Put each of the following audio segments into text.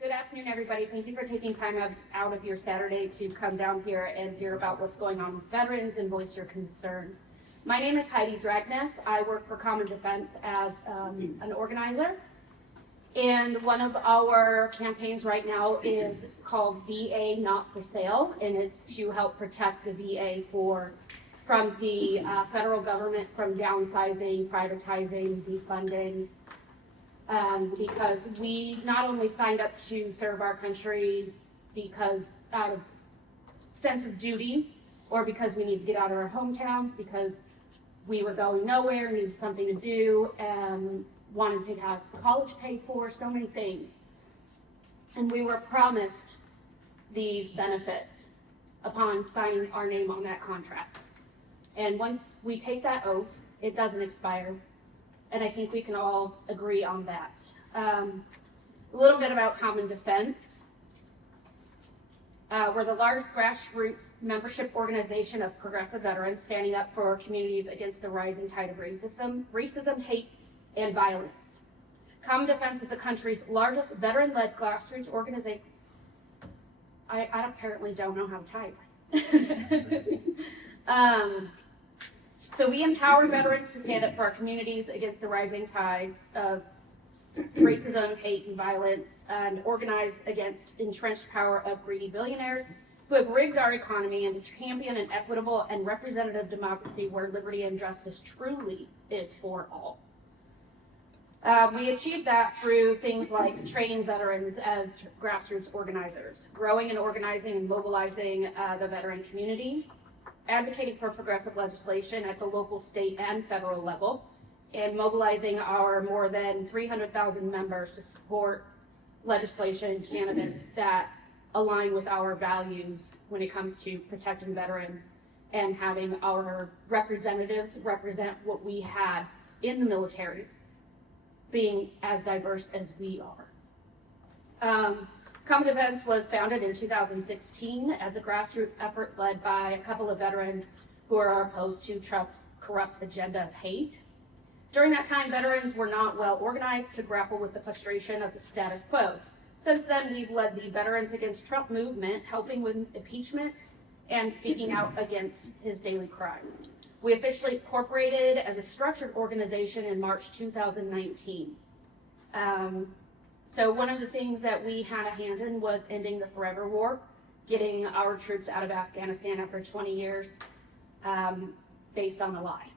Good afternoon, everybody. Thank you for taking time out of your Saturday to come down here and hear about what's going on with veterans and voice your concerns. My name is Heidi Dragneff. I work for Common Defense as an organizer. And one of our campaigns right now is called VA Not for Sale, and it's to help protect the VA from the federal government from downsizing, privatizing, defunding. Because we not only signed up to serve our country because out of sense of duty, or because we need to get out of our hometowns, because we were going nowhere, needed something to do, and wanted to have college paid for, so many things. And we were promised these benefits upon signing our name on that contract. And once we take that oath, it doesn't expire. And I think we can all agree on that. A little bit about Common Defense. We're the largest grassroots membership organization of progressive veterans standing up for communities against the rising tide of racism, hate, and violence. Common Defense is the country's largest veteran-led grassroots organization. I apparently don't know how to type. So we empower veterans to stand up for our communities against the rising tides of racism, hate, and violence, and organize against entrenched power of greedy billionaires who have rigged our economy, and to champion an equitable and representative democracy where liberty and justice truly is for all. We achieved that through things like training veterans as grassroots organizers, growing and organizing and mobilizing the veteran community, advocating for progressive legislation at the local, state, and federal level, and mobilizing our more than 300,000 members to support legislation and candidates that align with our values when it comes to protecting veterans and having our representatives represent what we had in the military, being as diverse as we are. Common Defense was founded in 2016 as a grassroots effort led by a couple of veterans who are opposed to Trump's corrupt agenda of hate. During that time, veterans were not well organized to grapple with the frustration of the status quo. Since then, we've led the Veterans Against Trump movement, helping with impeachment and speaking out against his daily crimes. We officially incorporated as a structured organization in March 2019. So one of the things that we had a hand in was ending the Forever War, getting our troops out of Afghanistan after 20 years, based on a lie.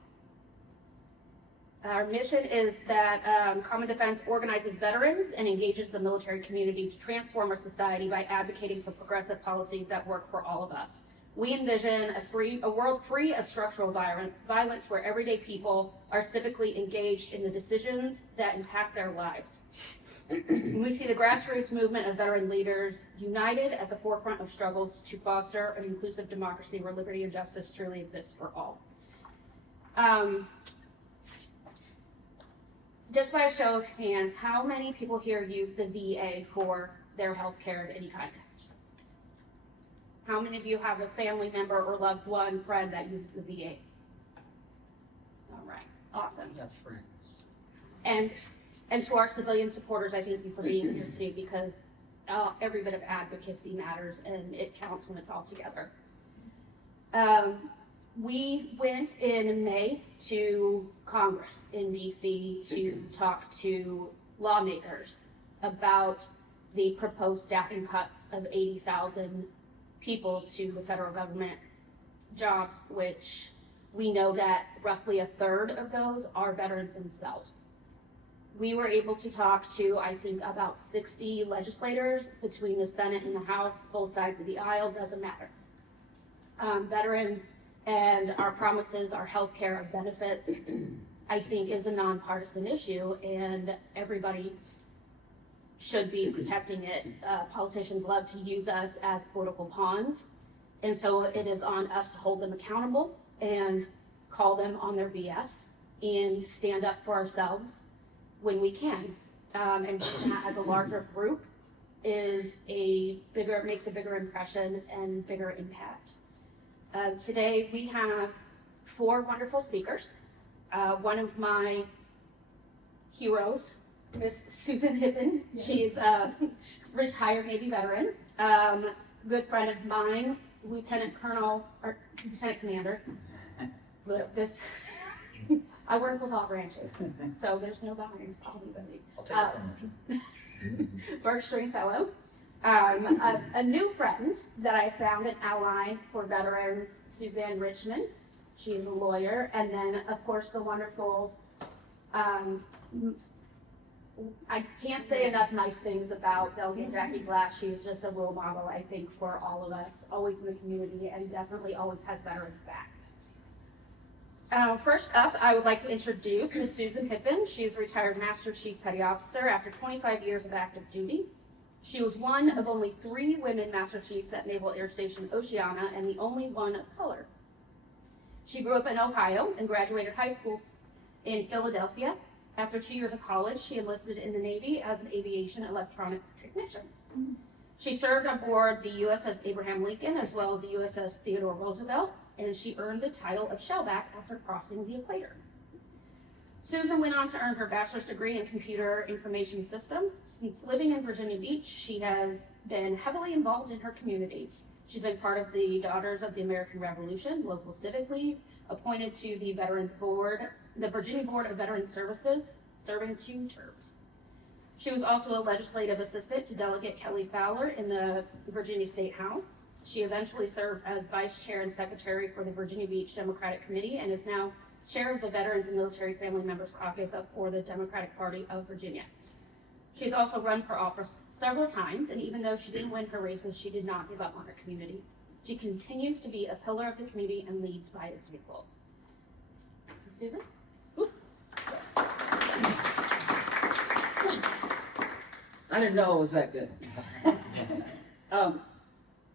Our mission is that Common Defense organizes veterans and engages the military community to transform our society by advocating for progressive policies that work for all of us. We envision a world free of structural violence where everyday people are civically engaged in the decisions that impact their lives. We see the grassroots movement of veteran leaders united at the forefront of struggles to foster an inclusive democracy where liberty and justice truly exists for all. Just by a show of hands, how many people here use the VA for their health care of any kind? How many of you have a family member or loved one, friend that uses the VA? All right, awesome. We have friends. And to our civilian supporters, I thank you for being here today, because every bit of advocacy matters and it counts when it's all together. We went in May to Congress in DC to talk to lawmakers about the proposed staffing cuts of 80,000 people to the federal government jobs, which we know that roughly a third of those are veterans themselves. We were able to talk to, I think, about 60 legislators between the Senate and the House, both sides of the aisle, doesn't matter. Veterans and our promises, our health care, our benefits, I think is a nonpartisan issue, and everybody should be protecting it. Politicians love to use us as political pawns, and so it is on us to hold them accountable and call them on their BS and stand up for ourselves when we can. And that as a larger group makes a bigger impression and bigger impact. Today we have 4 wonderful speakers. One of my heroes Miss Susan Hippman. Yes. She's a retired Navy veteran, good friend of mine, Lieutenant Commander. This, I work with all branches, so there's no boundaries. I'll take a promotion. Burk Stringfellow. A new friend that I found, an ally for veterans, Suzanne Richmond. She is a lawyer. And then, of course, the wonderful, I can't say enough nice things about Delegate Jackie Glass. She's just a role model, I think, for all of us, always in the community, and definitely always has veterans back. First up, I would like to introduce Ms. Susan Hippman. She is a retired Master Chief Petty Officer after 25 years of active duty. She was one of only 3 women Master Chiefs at Naval Air Station Oceana and the only one of color. She grew up in Ohio and graduated high school in Philadelphia. After 2 years of college, she enlisted in the Navy as an aviation electronics technician. She served aboard the USS Abraham Lincoln as well as the USS Theodore Roosevelt, and she earned the title of shellback after crossing the equator. Susan went on to earn her bachelor's degree in computer information systems. Since living in Virginia Beach, she has been heavily involved in her community. She's been part of the Daughters of the American Revolution, local civic league, appointed to the Veterans Board, the Virginia Board of Veterans Services, serving 2 terms. She was also a legislative assistant to Delegate Kelly Fowler in the Virginia State House. She eventually served as vice chair and secretary for the Virginia Beach Democratic Committee and is now chair of the Veterans and Military Family Members Caucus for the Democratic Party of Virginia. She's also run for office several times, and even though she didn't win her races, she did not give up on her community. She continues to be a pillar of the community and leads by example. Susan? Ooh. I didn't know it was that good.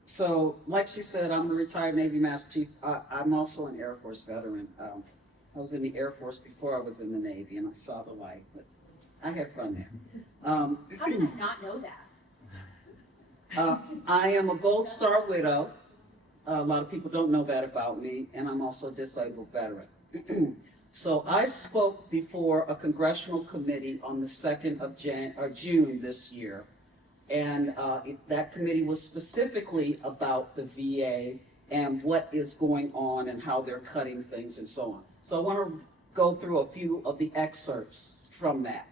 So, like she said, I'm a retired Navy Master Chief. I'm also an Air Force veteran. I was in the Air Force before I was in the Navy, and I saw the light, but I had fun there. How did I not know that? I am a Gold Star widow. A lot of people don't know that about me, and I'm also a disabled veteran. So I spoke before a congressional committee on the 2nd of June this year, and that committee was specifically about the VA and what is going on and how they're cutting things and so on. So I want to go through a few of the excerpts from that.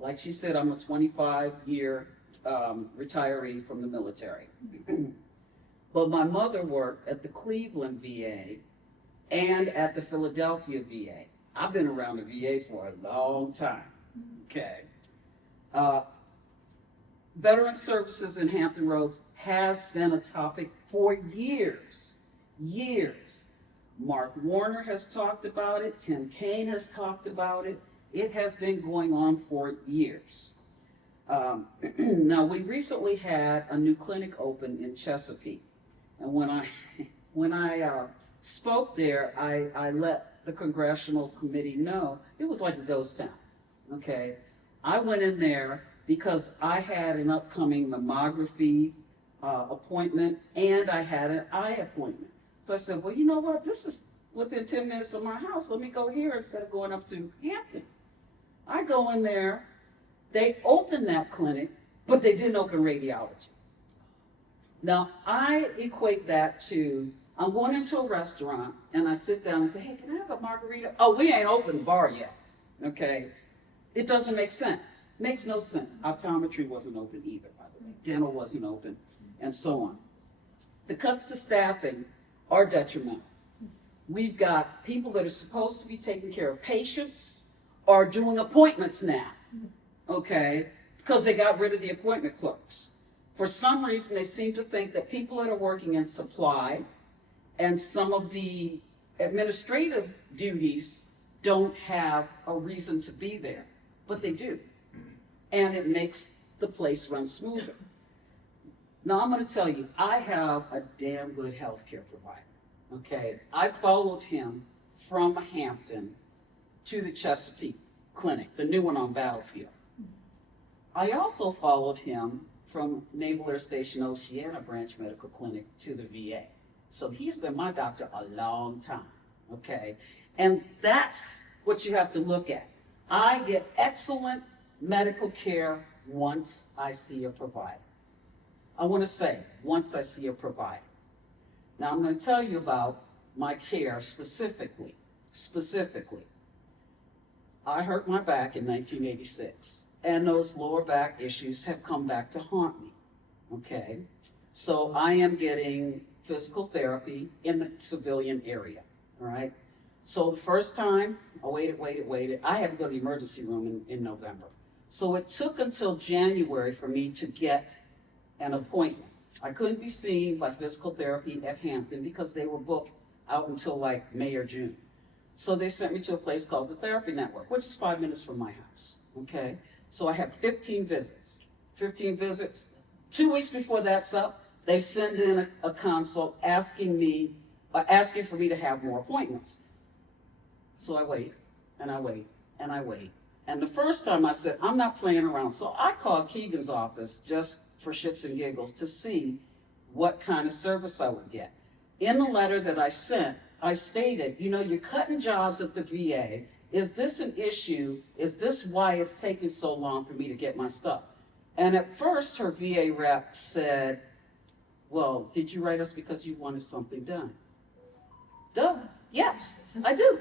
Like she said, I'm a 25-year retiree from the military. But my mother worked at the Cleveland VA and at the Philadelphia VA. I've been around the VA for a long time, okay? Veteran services in Hampton Roads has been a topic for years. Mark Warner has talked about it, Tim Kaine has talked about it. It has been going on for years. Now, we recently had a new clinic open in Chesapeake. And when I spoke there, I let the congressional committee know it was like a ghost town, okay? I went in there because I had an upcoming mammography appointment and I had an eye appointment. So I said, well, you know what? This is within 10 minutes of my house. Let me go here instead of going up to Hampton. I go in there. They opened that clinic, but they didn't open radiology. Now, I equate that to, I'm going into a restaurant and I sit down and say, hey, can I have a margarita? Oh, we ain't opened the bar yet, okay? It doesn't make sense. Makes no sense. Optometry wasn't open either, by the way. Dental wasn't open, and so on. The cuts to staffing are detrimental. We've got people that are supposed to be taking care of patients are doing appointments now, okay? Because they got rid of the appointment clerks. For some reason, they seem to think that people that are working in supply and some of the administrative duties don't have a reason to be there, but they do. And it makes the place run smoother. Now, I'm going to tell you, I have a damn good healthcare provider, okay? I followed him from Hampton to the Chesapeake Clinic, the new one on Battlefield. I also followed him from Naval Air Station Oceana Branch Medical Clinic to the VA. So he's been my doctor a long time, okay? And that's what you have to look at. I get excellent medical care once I see a provider. I want to say, once I see a provider. Now I'm going to tell you about my care specifically. I hurt my back in 1986, and those lower back issues have come back to haunt me, okay? So I am getting physical therapy in the civilian area, all right? So the first time, I waited. I had to go to the emergency room in November. So it took until January for me to get an appointment. I couldn't be seen by physical therapy at Hampton because they were booked out until like May or June. So they sent me to a place called the Therapy Network, which is 5 minutes from my house, okay? So I have 15 visits. 2 weeks before that's up, they send in a consult asking for me to have more appointments. So I wait, and I wait, and I wait. And the first time I said, I'm not playing around. So I called Keegan's office just for shits and giggles to see what kind of service I would get. In the letter that I sent, I stated, you know, you're cutting jobs at the VA. Is this an issue? Is this why it's taking so long for me to get my stuff? And at first, her VA rep said, well, did you write us because you wanted something done? Duh, yes, I do.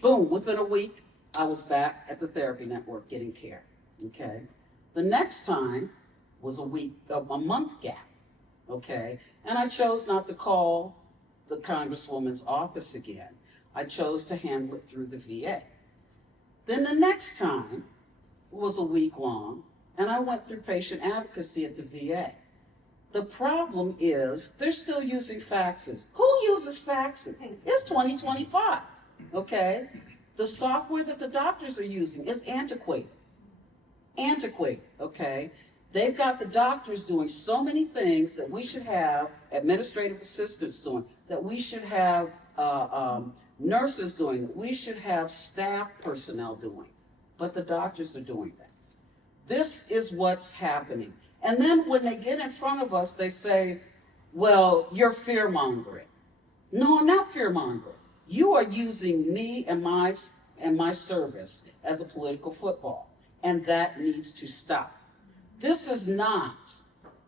Boom, within a week, I was back at the Therapy Network getting care, okay? The next time was a month gap, okay? And I chose not to call the Congresswoman's office again. I chose to handle it through the VA. Then the next time was a week long, and I went through patient advocacy at the VA. The problem is they're still using faxes. Who uses faxes? It's 2025, okay? The software that the doctors are using is antiquated, okay? They've got the doctors doing so many things that we should have administrative assistants doing, that we should have nurses doing, that we should have staff personnel doing, but the doctors are doing that. This is what's happening. And then when they get in front of us, they say, well, you're fear-mongering. No, I'm not fear-mongering. You are using me and my service as a political football, and that needs to stop. This is not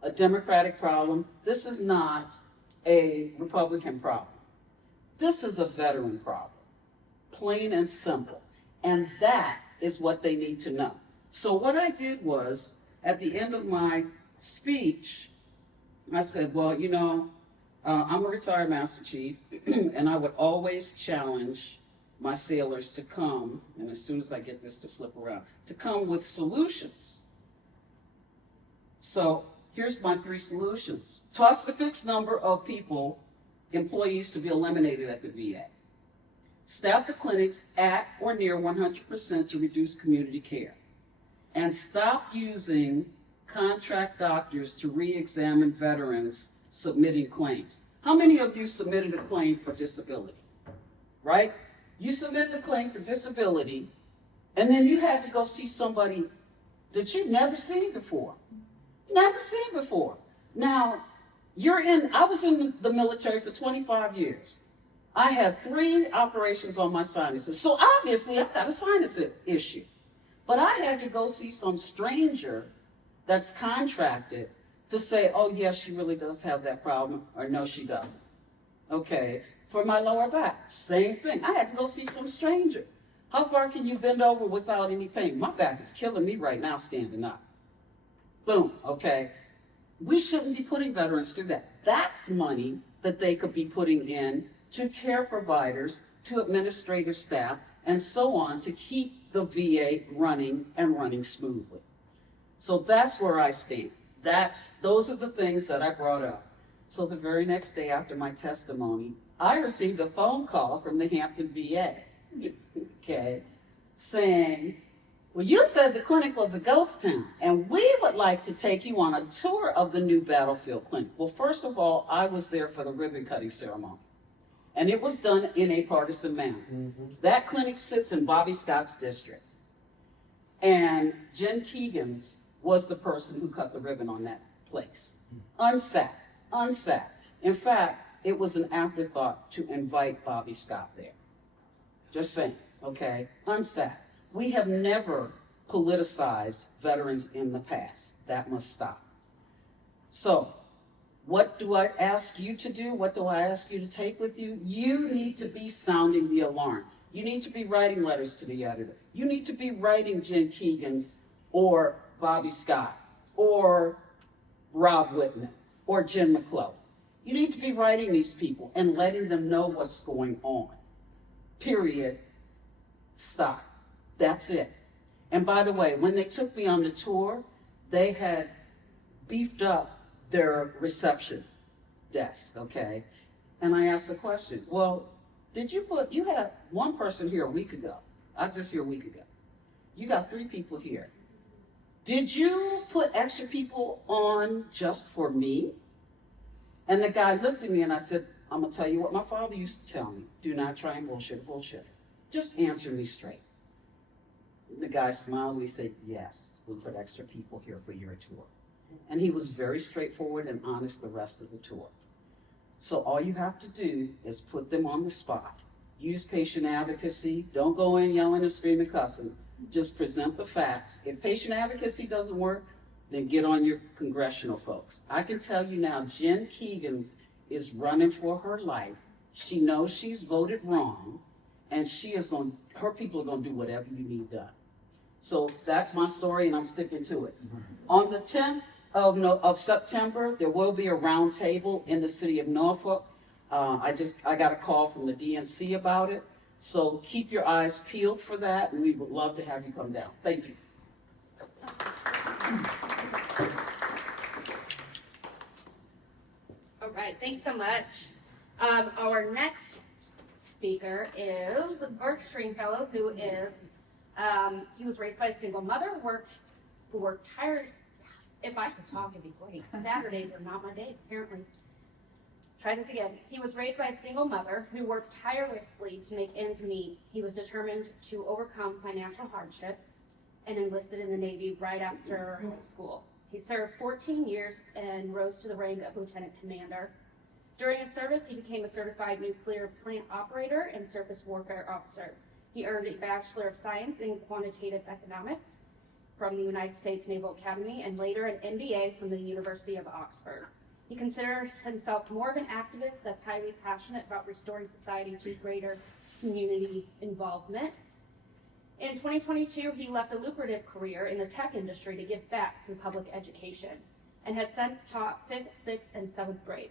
a Democratic problem. This is not a Republican problem. This is a veteran problem, plain and simple. And that is what they need to know. So what I did was, at the end of my speech, I said, well, you know, I'm a retired Master Chief, and I would always challenge my sailors to come, and as soon as I get this to flip around, to come with solutions. So here's my 3 solutions. Toss the fixed number of employees to be eliminated at the VA. Staff the clinics at or near 100% to reduce community care. And stop using contract doctors to re-examine veterans submitting claims. How many of you submitted a claim for disability? Right? You submitted a claim for disability, and then you had to go see somebody that you've never seen before. Now, I was in the military for 25 years. I had 3 operations on my sinuses. So obviously I've got a sinus issue. But I had to go see some stranger that's contracted to say, oh yes, she really does have that problem, or no, she doesn't. Okay, for my lower back, same thing. I had to go see some stranger. How far can you bend over without any pain? My back is killing me right now standing up. Boom, okay. We shouldn't be putting veterans through that. That's money that they could be putting in to care providers, to administrative staff, and so on, to keep the VA running and running smoothly. So that's where I stand. Those are the things that I brought up. So the very next day after my testimony, I received a phone call from the Hampton VA, okay, saying, well, you said the clinic was a ghost town, and we would like to take you on a tour of the new battlefield clinic. Well, first of all, I was there for the ribbon cutting ceremony, and it was done in a partisan manner. Mm-hmm. That clinic sits in Bobby Scott's district, and Jen Keegan's was the person who cut the ribbon on that place. Unsat. In fact, it was an afterthought to invite Bobby Scott there. Just saying, okay? Unsat. We have never politicized veterans in the past. That must stop. So, what do I ask you to do? What do I ask you to take with you? You need to be sounding the alarm. You need to be writing letters to the editor. You need to be writing Jen Keegan's or Bobby Scott or Rob Whitman or Jen McClough. You need to be writing these people and letting them know what's going on. Period. Stop. That's it. And by the way, when they took me on the tour, they had beefed up their reception desk, okay? And I asked the question, well, you had one person here a week ago. I was just here a week ago. You got 3 people here. Did you put extra people on just for me? And the guy looked at me and I said, I'm gonna tell you what my father used to tell me. Do not try and bullshit. Just answer me straight. The guy smiled and he said, yes, we put extra people here for your tour. And he was very straightforward and honest the rest of the tour. So all you have to do is put them on the spot. Use patient advocacy. Don't go in yelling and screaming, cussing. Just present the facts. If patient advocacy doesn't work, then get on your congressional folks. I can tell you now, Jen Keegan's is running for her life. She knows she's voted wrong, and her people are going to do whatever you need done. So that's my story, and I'm sticking to it. On the 10th of September, there will be a round table in the city of Norfolk. I got a call from the DNC about it. So keep your eyes peeled for that, and we would love to have you come down. Thank you. All right, thanks so much. Our next speaker is Burk Stringfellow, who is, he was raised by a single mother, who worked tirelessly. If I could talk, it'd be great. Saturdays are not my days, apparently. Try this again. He was raised by a single mother who worked tirelessly to make ends meet. He was determined to overcome financial hardship and enlisted in the Navy right after high school. He served 14 years and rose to the rank of lieutenant commander. During his service, he became a certified nuclear plant operator and surface warfare officer. He earned a Bachelor of Science in Quantitative Economics from the United States Naval Academy and later an MBA from the University of Oxford. He considers himself more of an activist that's highly passionate about restoring society to greater community involvement. In 2022, he left a lucrative career in the tech industry to give back through public education and has since taught 5th, 6th, and 7th grade.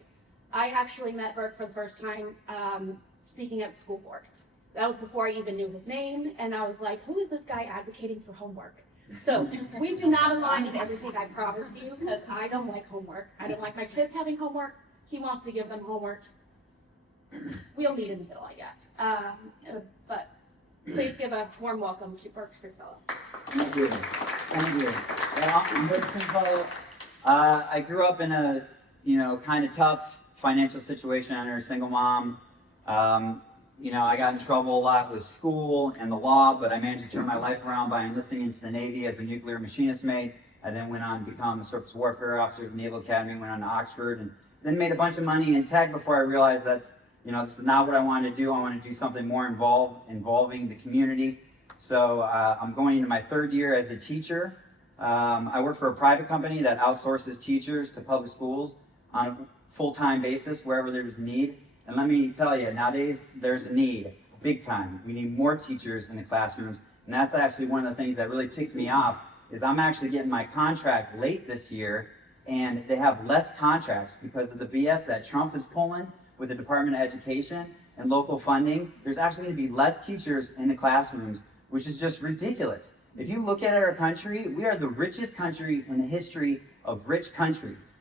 I actually met Burk for the first time speaking at the school board. That was before I even knew his name, and I was like, who is this guy advocating for homework? So we do not align in everything, I promise you, because I don't like homework. I don't like my kids having homework. He wants to give them homework. We'll meet in the middle, I guess. But please give a warm welcome to Burk Stringfellow. Thank you. Thank you. Well, I'm Burk Stringfellow. I grew up in a, kind of tough financial situation under a single mom. I got in trouble a lot with school and the law, but I managed to turn my life around by enlisting into the Navy as a nuclear machinist mate. I then went on to become a surface warfare officer at the Naval Academy, went on to Oxford, and then made a bunch of money in tech before I realized this is not what I wanted to do. I want to do something more involving the community. So I'm going into my 3rd year as a teacher. I work for a private company that outsources teachers to public schools on a full-time basis wherever there's a need. And let me tell you, nowadays there's a need, big time. We need more teachers in the classrooms, and that's actually one of the things that really ticks me off, is I'm actually getting my contract late this year, and they have less contracts because of the BS that Trump is pulling with the Department of Education and local funding. There's actually going to be less teachers in the classrooms, which is just ridiculous. If you look at our country, we are the richest country in the history of rich countries.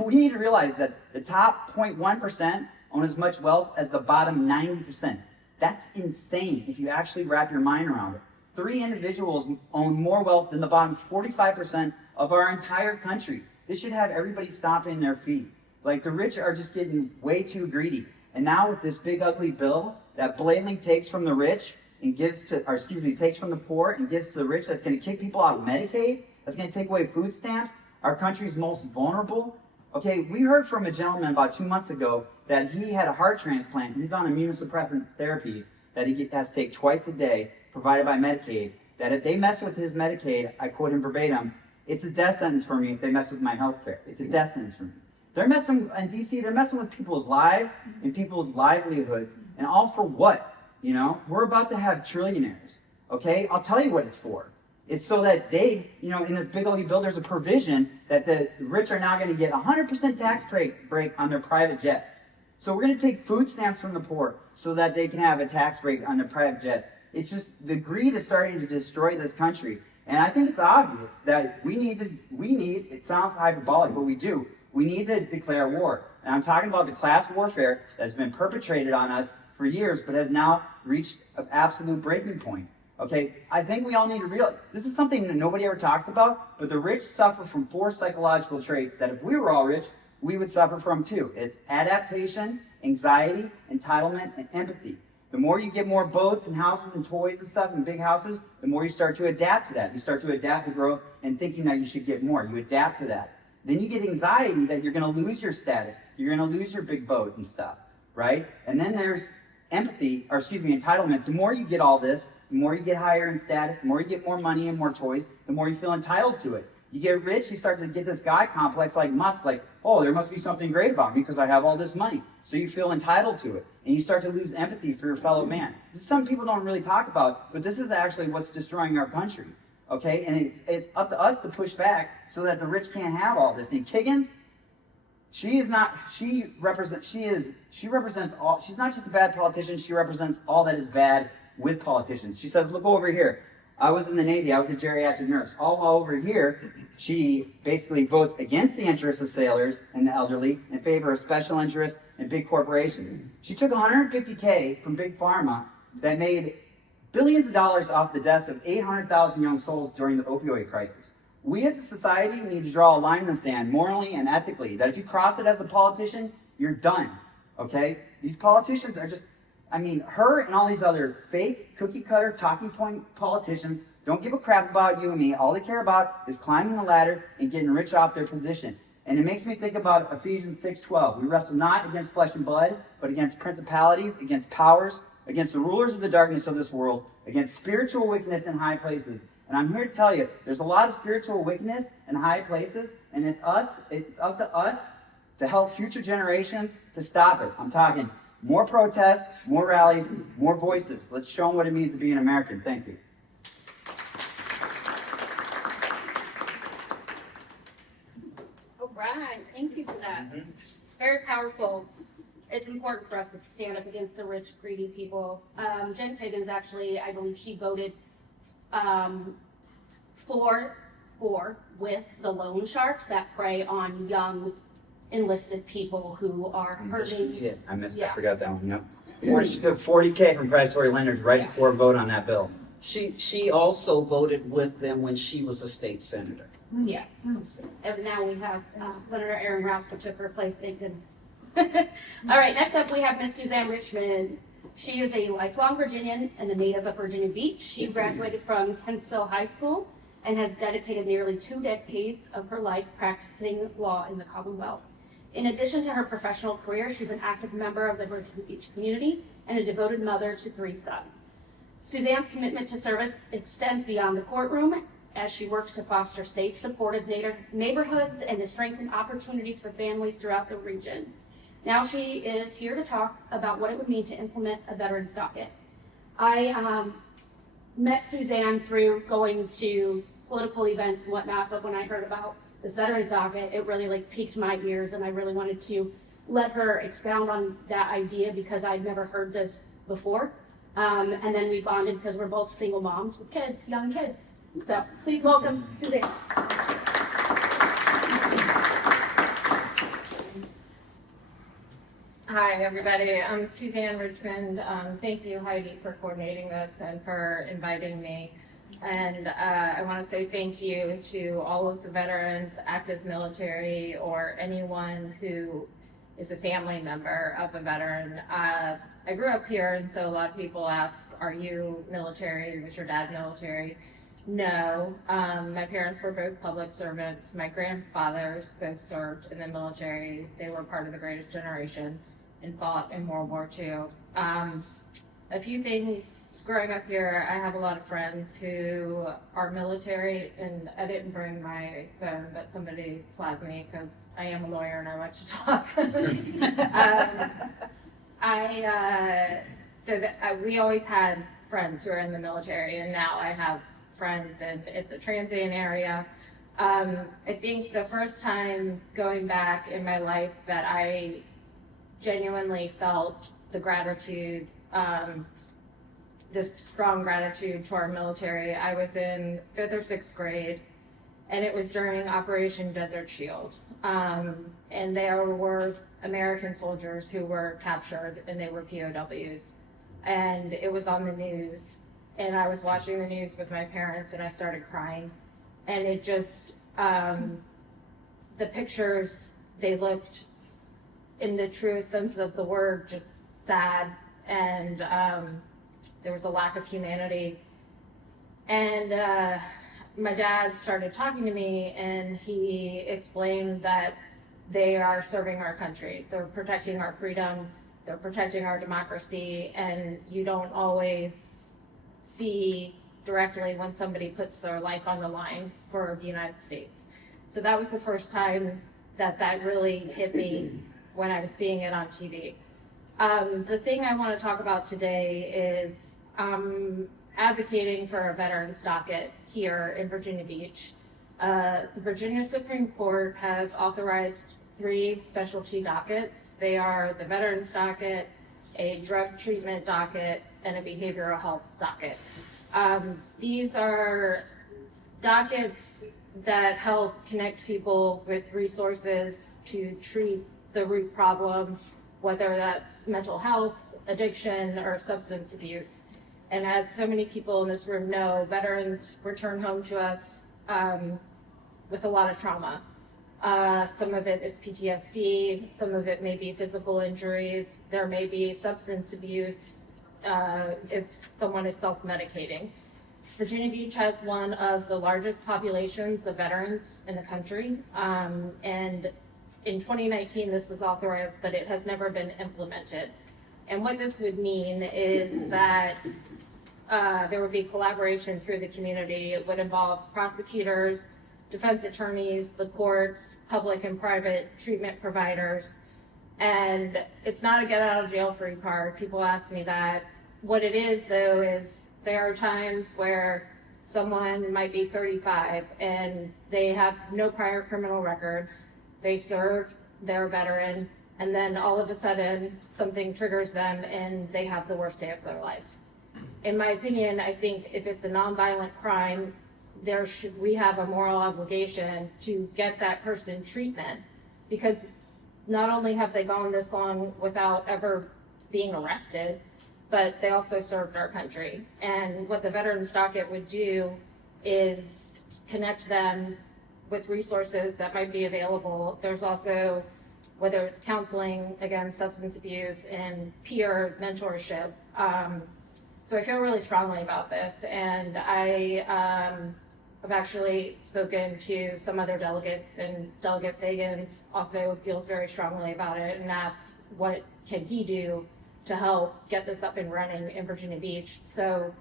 We need to realize that the top 0.1% own as much wealth as the bottom 90%. That's insane if you actually wrap your mind around it. 3 individuals own more wealth than the bottom 45% of our entire country. This should have everybody stomping their feet. Like, the rich are just getting way too greedy. And now with this big ugly bill that blatantly takes from the rich and takes from the poor and gives to the rich, that's going to kick people out of Medicaid, that's going to take away food stamps, our country's most vulnerable. Okay, we heard from a gentleman about 2 months ago that he had a heart transplant. He's on immunosuppressant therapies that he has to take twice a day, provided by Medicaid. that if they mess with his Medicaid, I quote him verbatim, it's a death sentence for me if they mess with my health care. It's a death sentence for me. They're messing, in DC, they're messing with people's lives and people's livelihoods, and all for what? You know, we're about to have trillionaires, okay? I'll tell you what it's for. It's so that they, you know, in this big old bill, there's a provision that the rich are now going to get 100% tax break on their private jets. So we're going to take food stamps from the poor so that they can have a tax break on their private jets. It's just, the greed is starting to destroy this country. And I think it's obvious that we need, it sounds hyperbolic, but we do. We need to declare war. And I'm talking about the class warfare that's been perpetrated on us for years, but has now reached an absolute breaking point. Okay, I think we all need to realize, this is something that nobody ever talks about, but the rich suffer from 4 psychological traits that if we were all rich, we would suffer from too. It's adaptation, anxiety, entitlement, and empathy. The more you get more boats and houses and toys and stuff and big houses, the more you start to adapt to that. You start to adapt to growth and thinking that you should get more. You adapt to that. Then you get anxiety that you're going to lose your status. You're going to lose your big boat and stuff, right? And then there's entitlement. The more you get all this, the more you get higher in status, the more you get more money and more toys, the more you feel entitled to it. You get rich, you start to get this guy complex like Musk, like, oh, there must be something great about me because I have all this money. So you feel entitled to it. And you start to lose empathy for your fellow man. This is something people don't really talk about, but this is actually what's destroying our country. Okay? And it's up to us to push back so that the rich can't have all this. And Kiggins, she represents all, she's not just a bad politician, she represents all that is bad with politicians. She says, look over here. I was in the Navy, I was a geriatric nurse. All over here, she basically votes against the interests of sailors and the elderly in favor of special interests and big corporations. She took $150K from Big Pharma that made billions of dollars off the deaths of 800,000 young souls during the opioid crisis. We as a society need to draw a line in the sand, morally and ethically, that if you cross it as a politician, you're done, okay? These politicians are just, her and all these other fake, cookie-cutter, talking point politicians don't give a crap about you and me. All they care about is climbing the ladder and getting rich off their position. And it makes me think about Ephesians 6:12. We wrestle not against flesh and blood, but against principalities, against powers, against the rulers of the darkness of this world, against spiritual wickedness in high places. And I'm here to tell you, there's a lot of spiritual wickedness in high places, and it's up to us to help future generations to stop it. I'm talking more protests, more rallies, more voices. Let's show them what it means to be an American. Thank you. All right, thank you for that. It's very powerful. It's important for us to stand up against the rich, greedy people. Jen Higgins, actually, I believe she voted for with the loan sharks that prey on young enlisted people who are hurting. I forgot that one. Yep. She took $40K from predatory lenders right before a vote on that bill. She also voted with them when she was a state senator. Yeah. And now we have Senator Aaron Rouse, who took her place, thank goodness. All right, next up we have Miss Suzanne Richmond. She is a lifelong Virginian and a native of Virginia Beach. She graduated from Kenstville High School and has dedicated nearly 2 decades of her life practicing law in the Commonwealth. In addition to her professional career, she's an active member of the Virginia Beach community and a devoted mother to 3 sons. Suzanne's commitment to service extends beyond the courtroom as she works to foster safe, supportive neighborhoods and to strengthen opportunities for families throughout the region. Now she is here to talk about what it would mean to implement a veterans docket. I met Suzanne through going to political events and whatnot, but when I heard about this veterans docket, it really piqued my ears, and I really wanted to let her expound on that idea because I'd never heard this before. And then we bonded because we're both single moms with kids, young kids. So please welcome Suzanne. Hi, everybody. I'm Suzanne Richmond. Thank you, Heidi, for coordinating this and for inviting me. And I want to say thank you to all of the veterans, active military, or anyone who is a family member of a veteran. I grew up here, and so a lot of people ask, are you military? Was your dad military? No. My parents were both public servants. My grandfathers both served in the military. They were part of the Greatest Generation and fought in World War II. A few things growing up here, I have a lot of friends who are military, and I didn't bring my phone, but somebody flagged me because I am a lawyer and I like to talk. We always had friends who are in the military, and now I have friends, and it's a transient area. I think the first time going back in my life that I genuinely felt the gratitude, this strong gratitude to our military, I was in 5th or 6th grade, and it was during Operation Desert Shield. And there were American soldiers who were captured, and they were POWs. And it was on the news, and I was watching the news with my parents, and I started crying. And it just, the pictures, they looked, in the truest sense of the word, just sad, and there was a lack of humanity. And my dad started talking to me, and he explained that they are serving our country. They're protecting our freedom, they're protecting our democracy, and you don't always see directly when somebody puts their life on the line for the United States. So that was the first time that really hit me when I was seeing it on TV. The thing I want to talk about today is advocating for a veterans docket here in Virginia Beach. The Virginia Supreme Court has authorized 3 specialty dockets. They are the veterans docket, a drug treatment docket, and a behavioral health docket. These are dockets that help connect people with resources to treat the root problem, whether that's mental health, addiction, or substance abuse. And as so many people in this room know, veterans return home to us with a lot of trauma. Some of it is PTSD, some of it may be physical injuries, there may be substance abuse if someone is self-medicating. Virginia Beach has one of the largest populations of veterans in the country, and in 2019 this was authorized, but it has never been implemented. And what this would mean is that there would be collaboration through the community. It would involve prosecutors, defense attorneys, the courts, public and private treatment providers. And it's not a get out of jail free card. People ask me that. What it is, though, is there are times where someone might be 35 and they have no prior criminal record. They served, they're a veteran, and then all of a sudden something triggers them and they have the worst day of their life. In my opinion, I think if it's a nonviolent crime, we have a moral obligation to get that person treatment, because not only have they gone this long without ever being arrested, but they also served our country. And what the Veterans Docket would do is connect them with resources that might be available. There's also, whether it's counseling, again, substance abuse, and peer mentorship. So I feel really strongly about this, and I have actually spoken to some other delegates, and Delegate Fagans also feels very strongly about it and asked what can he do to help get this up and running in Virginia Beach. So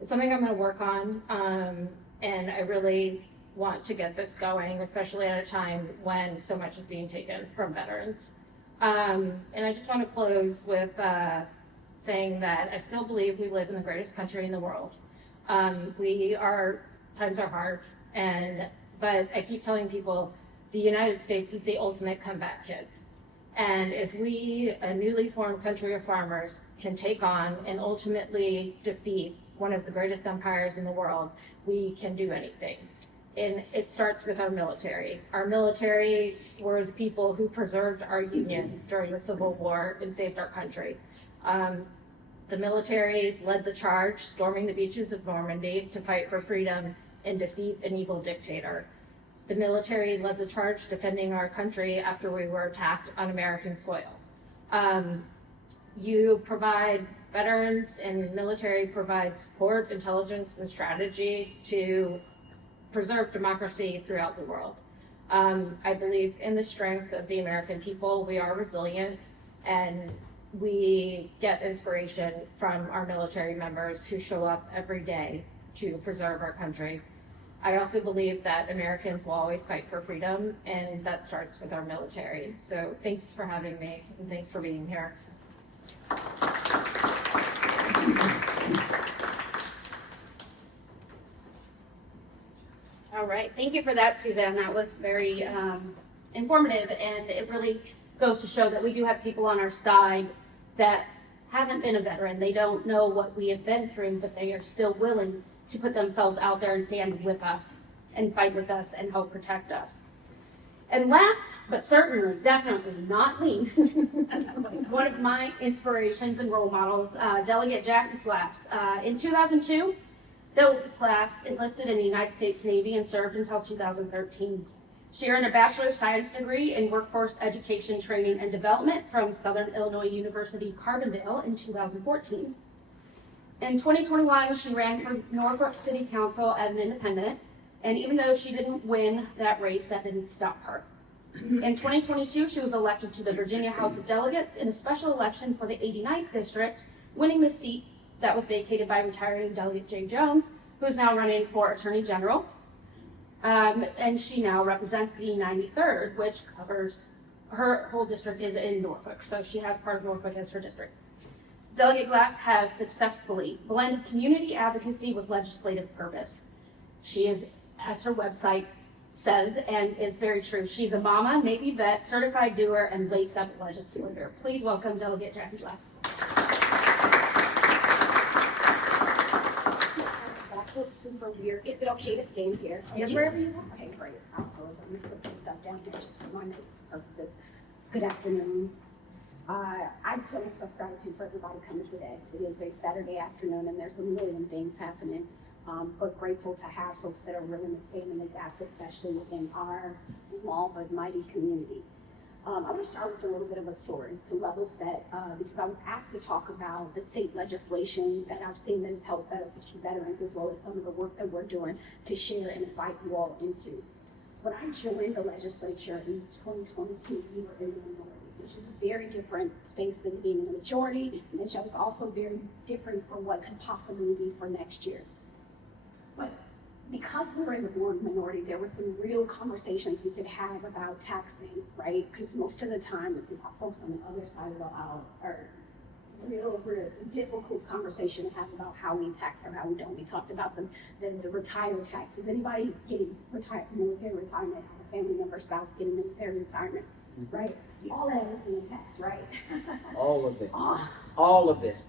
it's something I'm going to work on, and I really want to get this going, especially at a time when so much is being taken from veterans. And I just want to close with saying that I still believe we live in the greatest country in the world. Times are hard, but I keep telling people the United States is the ultimate comeback kit. And if we, a newly formed country of farmers, can take on and ultimately defeat one of the greatest empires in the world, we can do anything. And it starts with our military. Our military were the people who preserved our union during the Civil War and saved our country. The military led the charge, storming the beaches of Normandy to fight for freedom and defeat an evil dictator. The military led the charge defending our country after we were attacked on American soil. You provide, veterans and the military provide support, intelligence, and strategy to preserve democracy throughout the world. I believe in the strength of the American people. We are resilient, and we get inspiration from our military members who show up every day to preserve our country. I also believe that Americans will always fight for freedom, and that starts with our military. So thanks for having me, and thanks for being here. All right, thank you for that, Suzanne. That was very informative, and it really goes to show that we do have people on our side that haven't been a veteran. They don't know what we have been through, but they are still willing to put themselves out there and stand with us and fight with us and help protect us. And last, but certainly, definitely not least, one of my inspirations and role models, Delegate Jackie Glass. In 2002, Delegate Glass enlisted in the United States Navy and served until 2013. She earned a Bachelor of Science degree in Workforce Education, Training, and Development from Southern Illinois University, Carbondale in 2014. In 2021, she ran for Norfolk City Council as an independent, and even though she didn't win that race, that didn't stop her. In 2022, she was elected to the Virginia House of Delegates in a special election for the 89th District, winning the seat that was vacated by retiring Delegate Jay Jones, who's now running for Attorney General. And she now represents the 93rd, which covers her whole district is in Norfolk, so she has part of Norfolk as her district. Delegate Glass has successfully blended community advocacy with legislative purpose. She is, as her website says, and it's very true, she's a mama, Navy vet, certified doer, and laced up legislator. Please welcome Delegate Jackie Glass. That feels super weird. Is it okay to stand here? Stand wherever you want. Okay, great. Also, let me put some stuff down here just for my notes purposes. Good afternoon. I just want to express gratitude for everybody coming today. It is a Saturday afternoon and there's a million things happening, but grateful to have folks that are willing to stand in the gaps, especially within our small but mighty community. I want to start with a little bit of a story to level set, because I was asked to talk about the state legislation that I've seen that has helped benefit veterans, as well as some of the work that we're doing to share and invite you all into. When I joined the legislature in 2022, we were in the minority, which is a very different space than being in the majority, and which was also very different from what could possibly be for next year. But because we were in the minority, there were some real conversations we could have about taxing, right? Because most of the time, folks on the other side of the aisle are real, it's a difficult conversation to have about how we tax or how we don't. We talked about the retired taxes. Anybody getting military retirement, have a family member, spouse getting military retirement, right? All that is being taxed, right? All of it. All of it.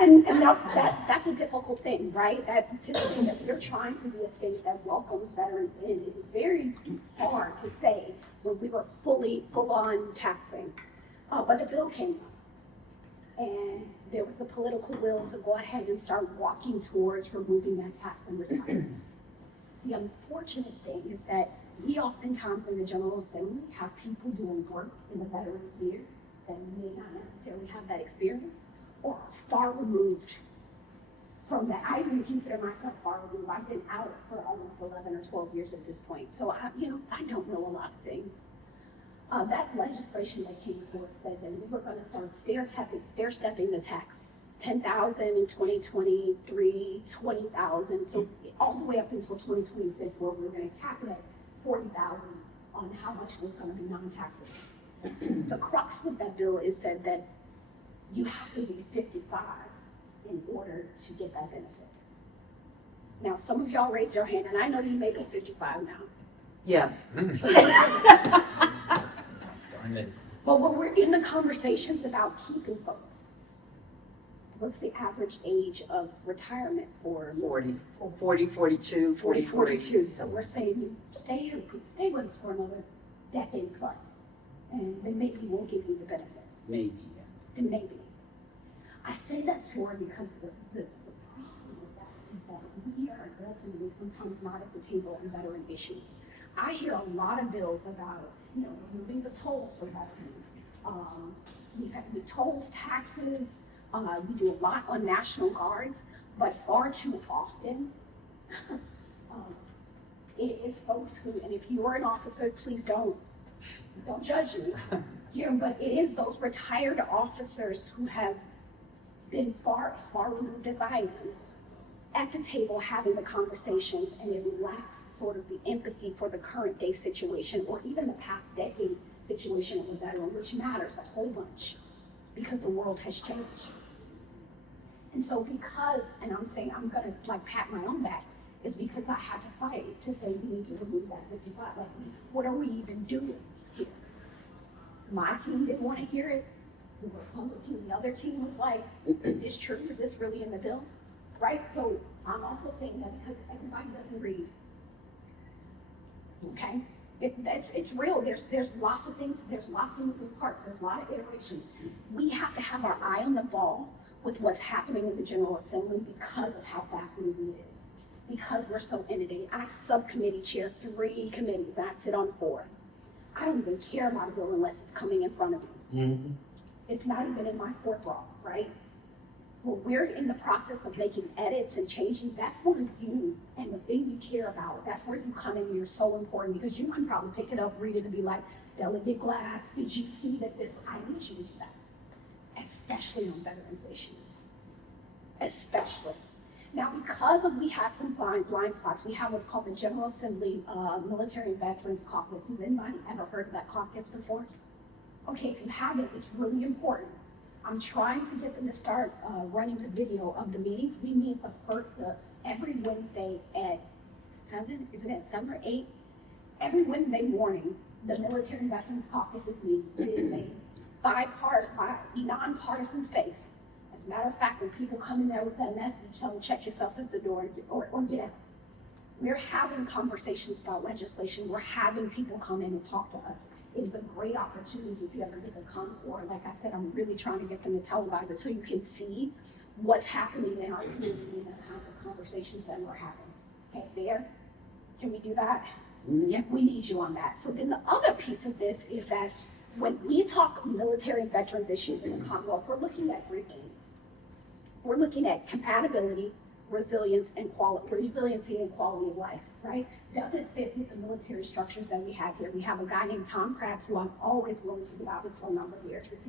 And that's a difficult thing, right? That to say that we're trying to be a state that welcomes veterans in, it is very hard to say when we were full on taxing. But the bill came up. And there was the political will to go ahead and start walking towards removing that tax and retirement. The unfortunate thing is that we oftentimes in the General Assembly have people doing work in the veteran sphere that may not necessarily have that experience or are far removed from that. I even consider myself far removed. I've been out for almost 11 or 12 years at this point. So I don't know a lot of things. That legislation that came forth said that we were going to start stair-stepping the tax. 10,000 in 2023, 20,000. So all the way up until 2026, where we're going to cap it at 40,000 on how much was going to be non-taxable. The crux with that bill is said that you have to be 55 in order to get that benefit. Now, some of y'all raised your hand, and I know you may be 55 now. Yes. But when we're in the conversations about keeping folks, what's the average age of retirement for 40, 42, 42. So we're saying you stay with us for another decade plus, and then maybe we'll give you the benefit. Maybe. Then maybe. I say that story because the problem with that is that we are ultimately sometimes not at the table on veteran issues. I hear a lot of bills about, removing the tolls for veterans. We've had the tolls, taxes. We do a lot on National Guards, but far too often, it is folks who, and if you are an officer, please don't judge me. Yeah, but it is those retired officers who have been as far removed as I am, at the table having the conversations, and it lacks sort of the empathy for the current day situation or even the past decade situation of the veteran, which matters a whole bunch because the world has changed. And so and I'm saying I'm gonna like pat my own back, is because I had to fight to say we need to remove that 55. Like, what are we even doing here? My team didn't want to hear it. The Republican, the other team was like, is this true? Is this really in the bill? Right? So I'm also saying that because everybody doesn't read. Okay? It's real. There's lots of things, there's lots of moving parts, there's a lot of iterations. We have to have our eye on the ball with what's happening in the General Assembly because of how fascinating it is. Because we're so inundated. I subcommittee chair 3 committees and I sit on 4. I don't even care about a bill unless it's coming in front of me. Mm-hmm. It's not even in my forebraw, right? When we're in the process of making edits and changing, that's where you and the thing you care about, that's where you come in and you're so important, because you can probably pick it up, read it, and be like, Delegate Glass, did you see that this? I need you to do that, especially on veterans issues, especially. Now, because we have some blind spots, we have what's called the General Assembly Military and Veterans Caucus. Has anybody ever heard of that caucus before? Okay, if you haven't, it's really important. I'm trying to get them to start running the video of the meetings. We meet every Wednesday at 7, is it at 7 or 8? Every Wednesday morning, the Military and Veterans Caucus is meeting. It is a nonpartisan space. As a matter of fact, when people come in there with that message, tell them check yourself at the door or get out. We're having conversations about legislation. We're having people come in and talk to us. It is a great opportunity if you ever get to come, or like I said, I'm really trying to get them to televise it so you can see what's happening in our community and the kinds of conversations that we're having. Okay, fair? Can we do that? Yeah. We need you on that. So then the other piece of this is that when we talk military and veterans issues in the Commonwealth, we're looking at 3 things. We're looking at compatibility, resiliency, and quality of life, right? Does it fit with the military structures that we have here? We have a guy named Tom Crabb, who I'm always willing to give out his phone number here, because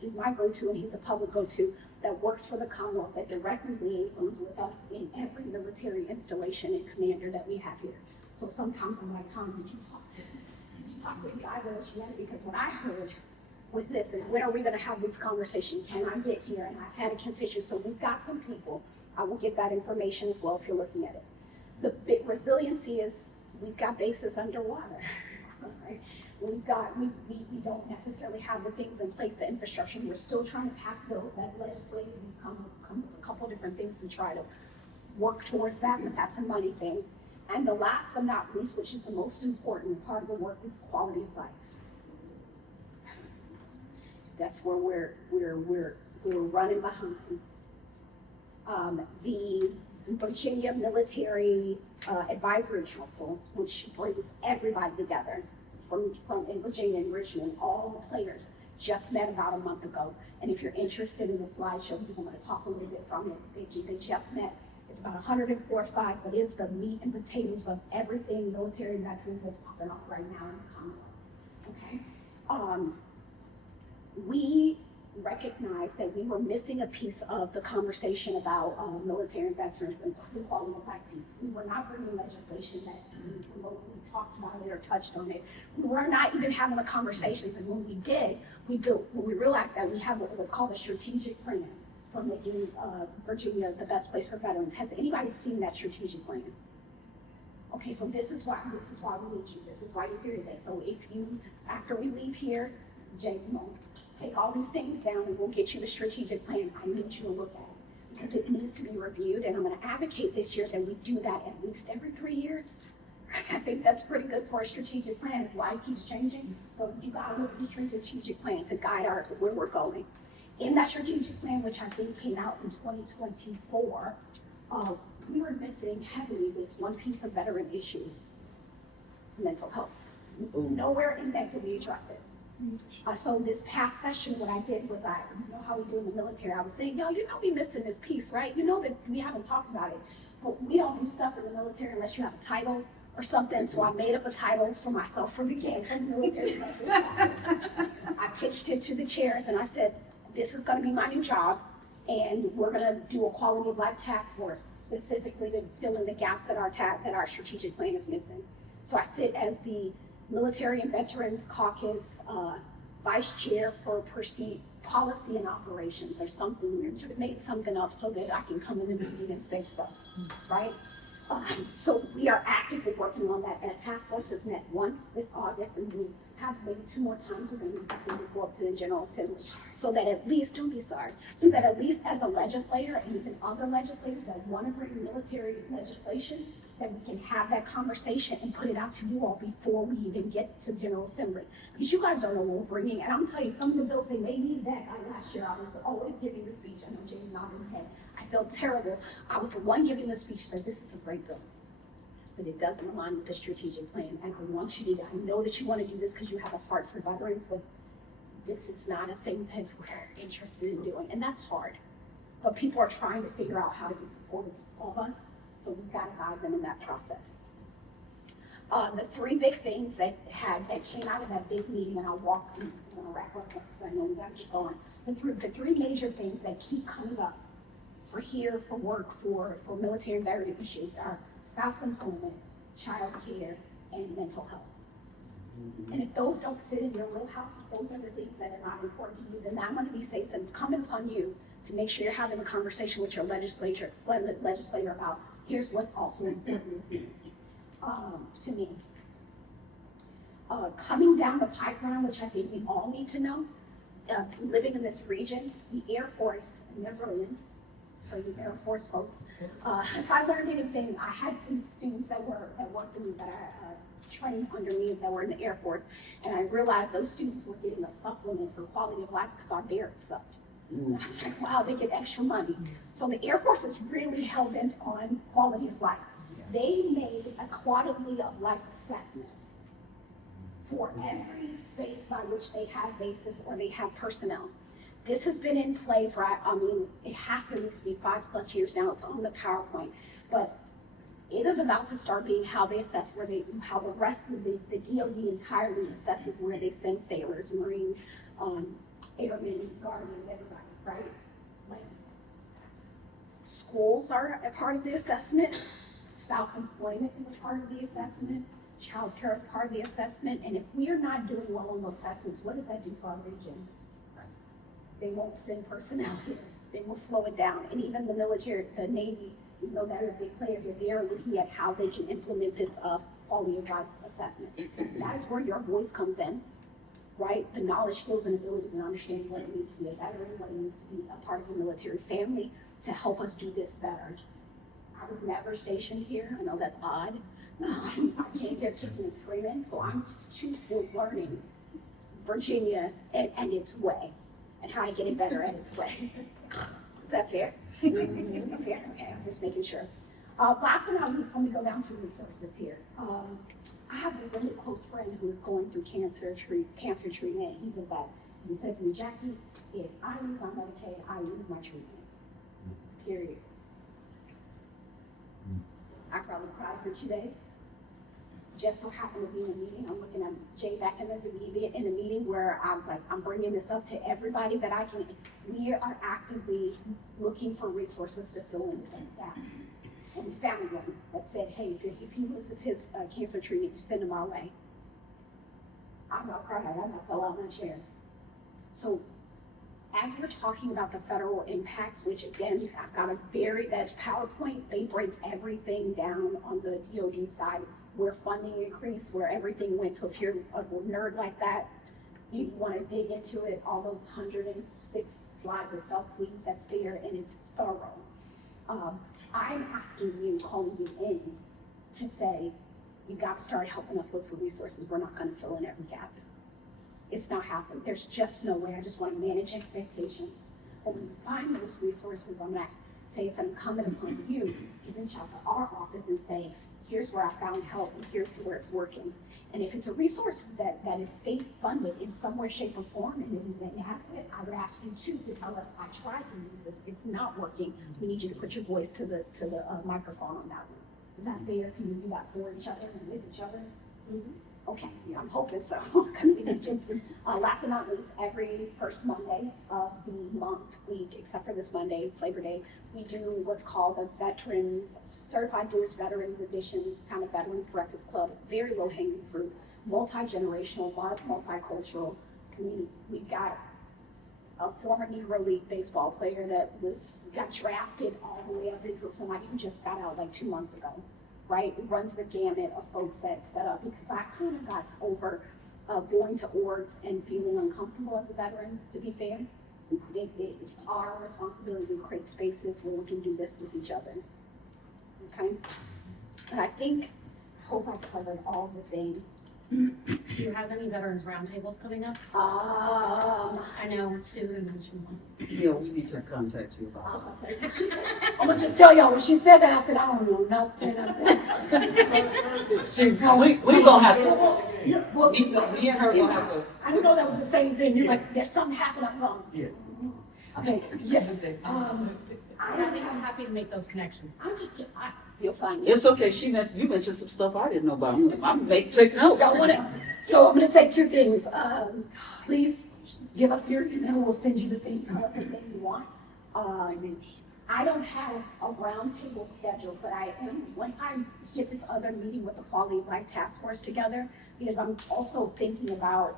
he's my go-to, and he's a public go-to that works for the Commonwealth, that directly liaisons with us in every military installation and commander that we have here. So sometimes I'm like, Tom, did you talk to the guys at Richmond? Because what I heard was this, and when are we gonna have this conversation? Can I get here? And I've had a constituent, so we've got some people. I will give that information as well if you're looking at it. The big resiliency is we've got bases underwater, right? We don't necessarily have the things in place, the infrastructure. We're still trying to pass bills that legislate. We've come with a couple of different things to try to work towards that, but that's a money thing. And the last but not least, which is the most important part of the work, is quality of life. That's where we're running behind. The Virginia Military Advisory Council, which brings everybody together from in Virginia and Richmond, all the players, just met about a month ago. And if you're interested in the slideshow, because I'm going to talk a little bit from it, they just met. It's about 104 slides, but it's the meat and potatoes of everything military and veterans that's popping off right now in the Commonwealth. Okay. We recognized that we were missing a piece of the conversation about military and veterans and the quality of life piece. We were not bringing legislation that we talked about it or touched on it. We were not even having the conversations, and when we did, when we realized that we have what was called a strategic plan for making Virginia the best place for veterans. Has anybody seen that strategic plan? Okay, so this is why we need you. This is why you're here today. So if you, after we leave here, Jay, take all these things down and we'll get you the strategic plan. I need you to look at it because it needs to be reviewed, and I'm going to advocate this year that we do that at least every 3 years. I think that's pretty good for a strategic plan. It's why it keeps changing, but you got to look at the strategic plan to guide where we're going. In that strategic plan, which I think came out in 2024, we were missing heavily this one piece of veteran issues, mental health. Nowhere in that did we address it. So this past session, what I did was you know how we do in the military, I was saying, we missing this piece, right? You know that we haven't talked about it, but we don't do stuff in the military unless you have a title or something. So I made up a title for myself for the game, for the military. I pitched it to the chairs and I said, this is gonna be my new job. And we're gonna do a quality of life task force specifically to fill in the gaps that our strategic plan is missing. So I sit as the Military and Veterans Caucus vice chair for policy and operations or something. We just made something up so that I can come in the meeting and say stuff, right? So we are actively working on that. That task force has met once this August, and we have maybe 2 more times we're going to go up to the General Assembly, so that at least, don't be sorry, so that at least as a legislator and even other legislators that want to bring military legislation, that we can have that conversation and put it out to you all before we even get to the General Assembly. Because you guys don't know what we're bringing, and I'm telling you, some of the bills, they made me back. Last year, I was always giving the speech. I know James nodded his head. I felt terrible. I was the one giving the speech. She said, this is a great bill, but it doesn't align with the strategic plan. And I want you to, I know that you want to do this because you have a heart for veterans, but this is not a thing that we're interested in doing. And that's hard. But people are trying to figure out how to be supportive of us. So we've got to guide them in that process. The 3 big things that came out of that big meeting, and I'll walk through, I'm gonna wrap up because I know we got to keep going. The three major things that keep coming up for here, for work, for military and veteran issues are spouse employment, child care, and mental health. And if those don't sit in your wheelhouse, if those are the things that are not important to you, then I'm going to be saying it's incumbent upon you to make sure you're having a conversation with your legislator about here's what's also important to me. Coming down the pipeline, which I think we all need to know, living in this region, the Air Force and their brilliance, for you Air Force folks, if I learned anything, I had some students that worked with me that I trained under me that were in the Air Force, and I realized those students were getting a supplement for quality of life because our barracks sucked. And I was like, wow, they get extra money. So the Air Force is really hell-bent on quality of life. They made a quality of life assessment for every space by which they have bases or they have personnel. This has been in play for, I mean, it has to at least be 5+ years now. It's on the PowerPoint, but it is about to start being how they assess how the rest of the DoD entirely assesses where they send sailors, Marines, airmen, guardians, everybody, right? Like, schools are a part of the assessment. Spouse employment is a part of the assessment. Child care is part of the assessment. And if we are not doing well on those assessments, what does that do for our region? They won't send personnel here. They will slow it down. And even the military, the Navy, even though they're a big player here, they are looking at how they can implement this quality of life assessment. That is where your voice comes in, right? The knowledge, skills, and abilities and understanding what it means to be a veteran, what it means to be a part of a military family to help us do this better. I was never stationed here. I know that's odd. I came here kicking and screaming, so I'm still learning Virginia and its way, and how to get it better at its way. Is that fair? Is that fair? Okay, I was just making sure. Last but not least, let me go down to resources here. I have a really close friend who is going through cancer treatment. He's a vet. He said to me, Jackie, if I lose my Medicaid, I lose my treatment. Period. I probably cried for 2 days. Just so happened to be in a meeting. I'm looking at Jay Beckham as in a meeting where I was like, I'm bringing this up to everybody that I can. We are actively looking for resources to fill in gaps. And we found one that said, hey, if he loses his cancer treatment, you send him our way. I'm not crying. I not fell out of my chair. So as we're talking about the federal impacts, which again, I've got that PowerPoint, they break everything down on the DoD side, where funding increased, where everything went. So if you're a nerd like that, you want to dig into it, all those 106 slides of stuff, please, that's there, and it's thorough. I'm asking you, calling you in to say, you got to start helping us look for resources. We're not going to fill in every gap. It's not happening. There's just no way. I just want to manage expectations. But when you find those resources, I'm going to say it's incumbent upon you to reach out to our office and say, here's where I found help and here's where it's working. And if it's a resource that is state funded in some way, shape, or form, and it is inadequate, I would ask you too to tell us, I tried to use this, it's not working. We need you to put your voice to the microphone on that one. Is that fair? Can we do that for each other and with each other? Mm-hmm. Okay, yeah, I'm hoping so, because we need you. Last but not least, every first Monday of the month, except for this Monday, it's Labor Day, we do what's called a Veterans, Certified Doers Veterans Edition, kind of Veterans Breakfast Club, very low-hanging fruit, multi-generational, multicultural community. We've got a former Negro League baseball player that got drafted all the way up until somebody who just got out like 2 months ago, right? It runs the gamut of folks that set up, because I kind of got over going to orgs and feeling uncomfortable as a veteran, to be fair. It's our responsibility to create spaces where we can do this with each other, okay? And I hope I've covered all the things. Do you have any veterans roundtables coming up? I know Susan mentioned one. Yeah, we need to contact you I about was that. gonna say, I'm gonna just tell y'all, when she said that, I said, I don't know nothing. See, we gonna have to, Yeah, well, me and her gonna have to. I didn't know that was the same thing. You're like, there's something happened up wrong. Yeah. Okay, yeah. I'm happy to make those connections. You'll find it. It's okay, you mentioned some stuff I didn't know about. I'm take notes. So I'm gonna say 2 things. Please give us your email. We'll send you the thing you want. I don't have a roundtable schedule, but once I get this other meeting with the Quality of Life Task Force together, because I'm also thinking about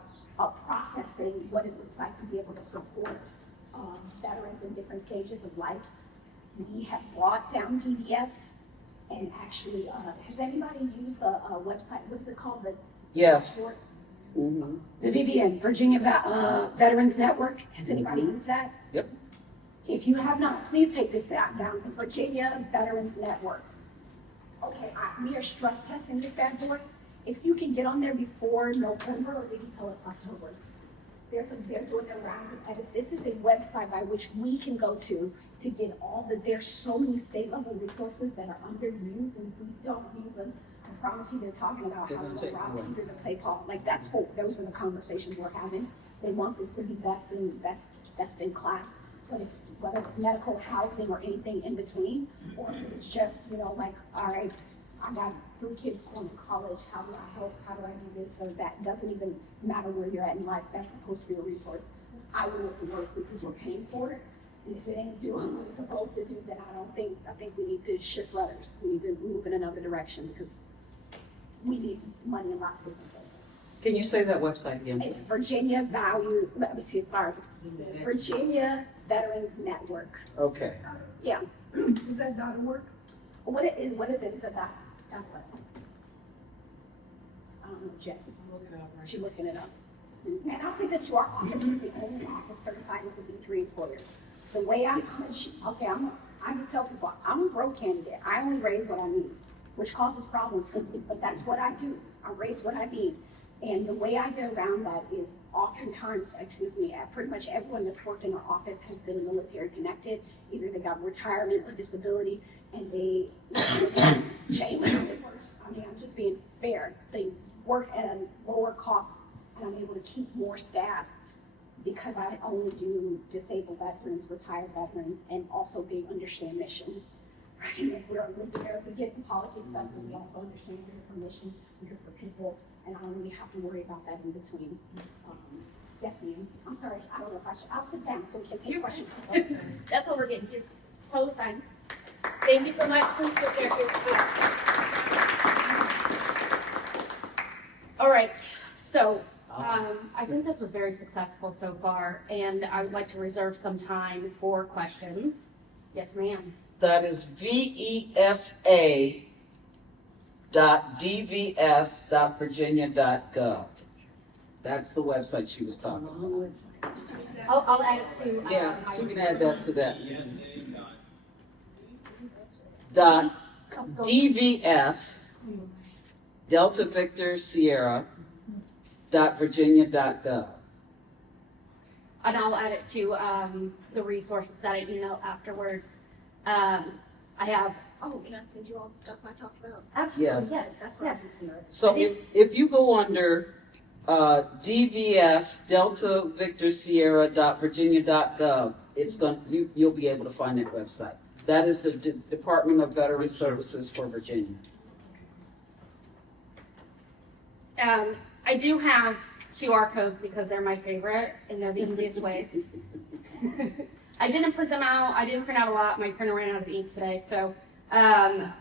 processing what it looks like to be able to support veterans in different stages of life. We have brought down DVS, and actually, has anybody used the website? What is it called? Yes. Mm-hmm. The VVN, Virginia Veterans Network. Has anybody used that? Yep. If you have not, please take this down. The Virginia Veterans Network. Okay, we are stress testing this bad boy. If you can get on there before November, or maybe tell us October. They're doing their rounds of edits. This is a website by which we can go to get there's so many state level resources that are underused, and if we don't use them, I promise you they're talking about They're how gonna to take rob away. Peter to play Paul. Like those are the conversations we're having. They want this to be best in class. But whether it's medical, housing, or anything in between, or if it's just, like, all right, I got 3 kids going to college, how do I help, how do I do this, or that, doesn't even matter where you're at in life, that's supposed to be a resource. I want it to work because we're paying for it, and if it ain't doing what it's supposed to do, then I think we need to shift rudders. We need to move in another direction, because we need money in lots of different places. Can you say that website again? It's Virginia Veterans Network. Okay. Yeah. Is that .org? What is it? Is it that what? I don't know, Jeff. She's looking it up. And I'll say this to our office, we're the only office certified as a B3 employer. The way I just tell people, I'm a broke candidate. I only raise what I need, which causes problems for me, but that's what I do. I raise what I need. And the way I get around that is oftentimes, pretty much everyone that's worked in our office has been military connected. Either they got retirement or disability, and they worse. I'm just being fair. They work at a lower cost, and I'm able to keep more staff because I only do disabled veterans, retired veterans, and also they understand mission. Right? We're there, we get the policy stuff, but we also understand we're here for mission, we're here for people, and I don't really have to worry about that in between. Yes, ma'am. I'm sorry, I don't know if I should. I'll sit down so we can take questions. That's what we're getting to. Totally fine. Thank you so much. Please sit there. All right. So I think this was very successful so far, and I would like to reserve some time for questions. Yes, ma'am. That is VESA.dvs.virginia.gov. That's the website she was talking about. I'll add it to. Yeah, my she can add that to that. Dot DVS Delta Victor Sierra .virginia.gov. And I'll add it to the resources that I email afterwards. I have. Oh, can I send you all the stuff I talked about? Absolutely. Yes. Yes. That's what I was thinking. So if you go under DVS Delta Victor Sierra .virginia.gov, you'll be able to find that website. That is the Department of Veteran Services for Virginia. I do have QR codes because they're my favorite and they're the easiest way. I didn't print them out. I didn't print out a lot. My printer ran out of ink today. So I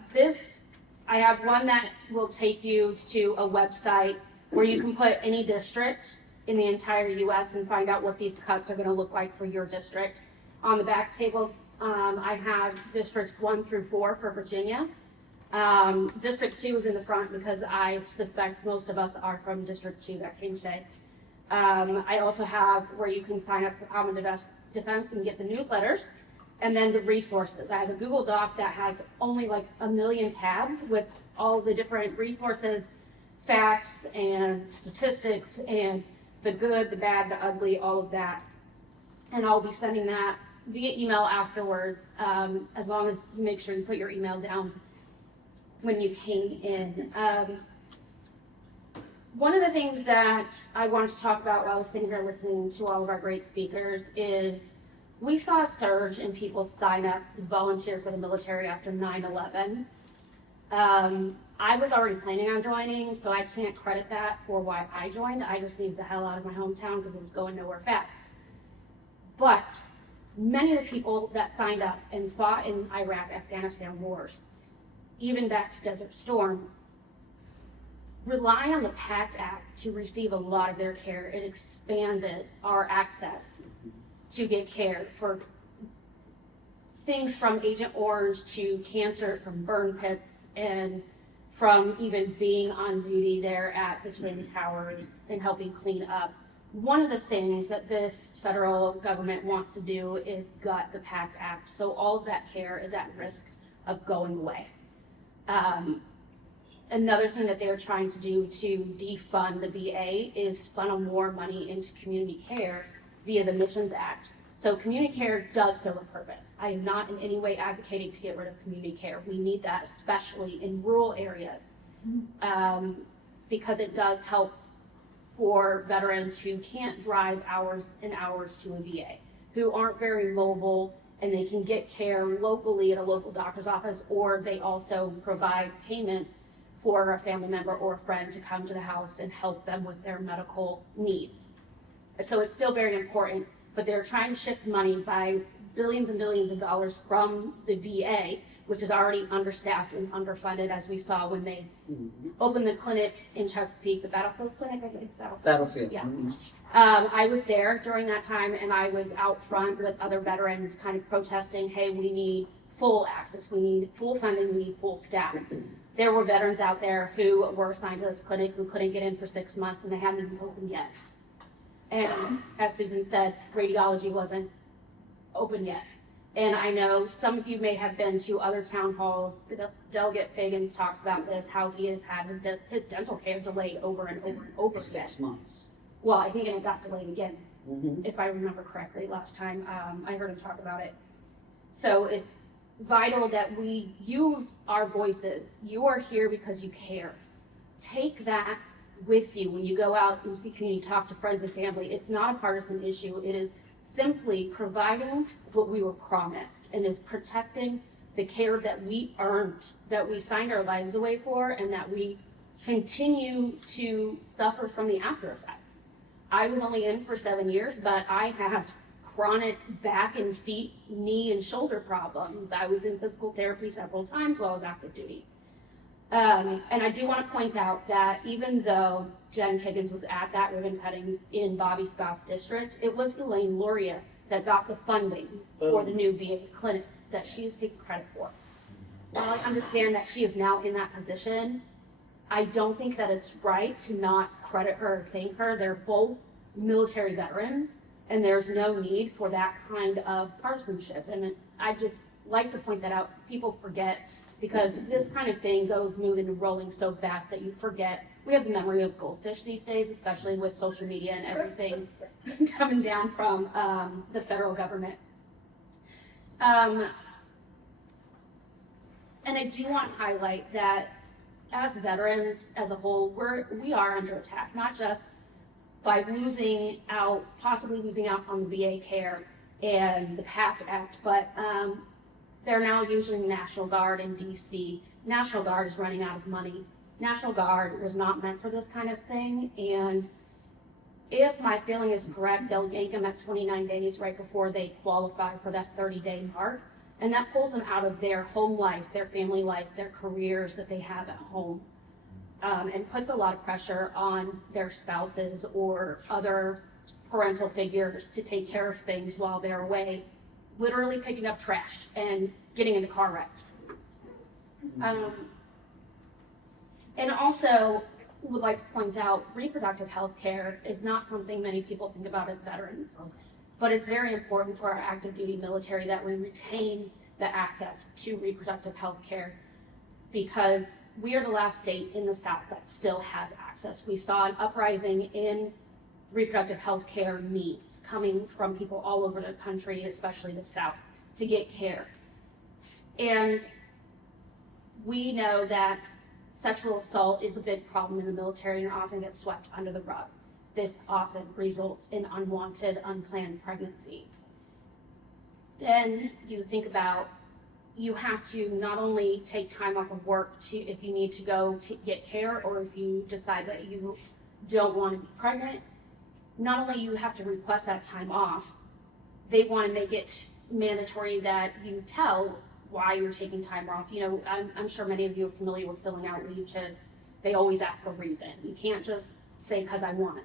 have one that will take you to a website where you can put any district in the entire U.S. and find out what these cuts are going to look like for your district. On the back table, I have districts 1 through 4 for Virginia. District 2 is in the front because I suspect most of us are from District 2 that came today. I also have where you can sign up for Common Defense and get the newsletters, and then the resources. I have a Google Doc that has only like 1 million tabs with all the different resources, facts and statistics, and the good, the bad, the ugly, all of that. And I'll be sending that via email afterwards, as long as you make sure you put your email down when you came in. One of the things that I wanted to talk about while I was sitting here listening to all of our great speakers is we saw a surge in people sign up and volunteer for the military after 9/11. I was already planning on joining, so I can't credit that for why I joined. I just needed the hell out of my hometown because it was going nowhere fast. But many of the people that signed up and fought in Iraq, Afghanistan wars, even back to Desert Storm, rely on the PACT Act to receive a lot of their care. It expanded our access to get care for things from Agent Orange to cancer from burn pits, and from even being on duty there at the Twin Towers and helping clean up. One of the things that this federal government wants to do is gut the PACT Act, so all of that care is at risk of going away. Another thing that they're trying to do to defund the VA is funnel more money into community care via the Missions Act. So community care does serve a purpose. I am not in any way advocating to get rid of community care. We need that, especially in rural areas, because it does help for veterans who can't drive hours and hours to a VA, who aren't very mobile, and they can get care locally at a local doctor's office, or they also provide payments for a family member or a friend to come to the house and help them with their medical needs. So it's still very important, but they're trying to shift money by billions and billions of dollars from the VA, which is already understaffed and underfunded, as we saw when they opened the clinic in Chesapeake, the Battlefield Clinic, I think it's Battlefield. Yeah. I was there during that time, and I was out front with other veterans kind of protesting, hey, we need full access, we need full funding, we need full staff. There were veterans out there who were assigned to this clinic who couldn't get in for 6 months, and they hadn't even opened yet. And as Susan said, radiology wasn't open yet. And I know some of you may have been to other town halls. Delegate Fagans talks about this, how he has had his dental care delayed over and over and over again. 6 months. Well, I think it got delayed again, if I remember correctly, last time I heard him talk about it. So it's vital that we use our voices. You are here because you care. Take that with you when you go out and see community, talk to friends and family. It's not a partisan issue. It is simply providing what we were promised, and is protecting the care that we earned, that we signed our lives away for, and that we continue to suffer from the after effects. I was only in for 7 years, but I have chronic back and feet, knee and shoulder problems. I was in physical therapy several times while I was active duty. And I do want to point out that even though Jen Higgins was at that ribbon cutting in Bobby Scott's district, it was Elaine Luria that got the funding for the new VA clinics that she is taking credit for. While I understand that she is now in that position, I don't think that it's right to not credit her or thank her. They're both military veterans, and there's no need for that kind of partisanship. And I just like to point that out because people forget, because this kind of thing goes moving and rolling so fast that you forget. We have the memory of goldfish these days, especially with social media and everything coming down from the federal government. And I do want to highlight that as veterans as a whole, we are under attack, not just by possibly losing out on the VA care and the PACT Act, but they're now using National Guard in DC. National Guard is running out of money National Guard was not meant for this kind of thing, and if my feeling is correct, they'll yank them at 29 days right before they qualify for that 30-day mark, and that pulls them out of their home life, their family life, their careers that they have at home, and puts a lot of pressure on their spouses or other parental figures to take care of things while they're away, literally picking up trash and getting into car wrecks. And also, would like to point out, reproductive health care is not something many people think about as veterans, but it's very important for our active duty military that we retain the access to reproductive health care, because we are the last state in the South that still has access. We saw an uprising in reproductive health care needs coming from people all over the country, especially the South, to get care. And we know that sexual assault is a big problem in the military and often gets swept under the rug. This often results in unwanted, unplanned pregnancies. Then you think about, you have to not only take time off of work to, if you need to go to get care, or if you decide that you don't want to be pregnant, not only you have to request that time off, they want to make it mandatory that you tell why you're taking time off. You know, I'm sure many of you are familiar with filling out leave sheets. They always ask a reason. You can't just say, because I want it.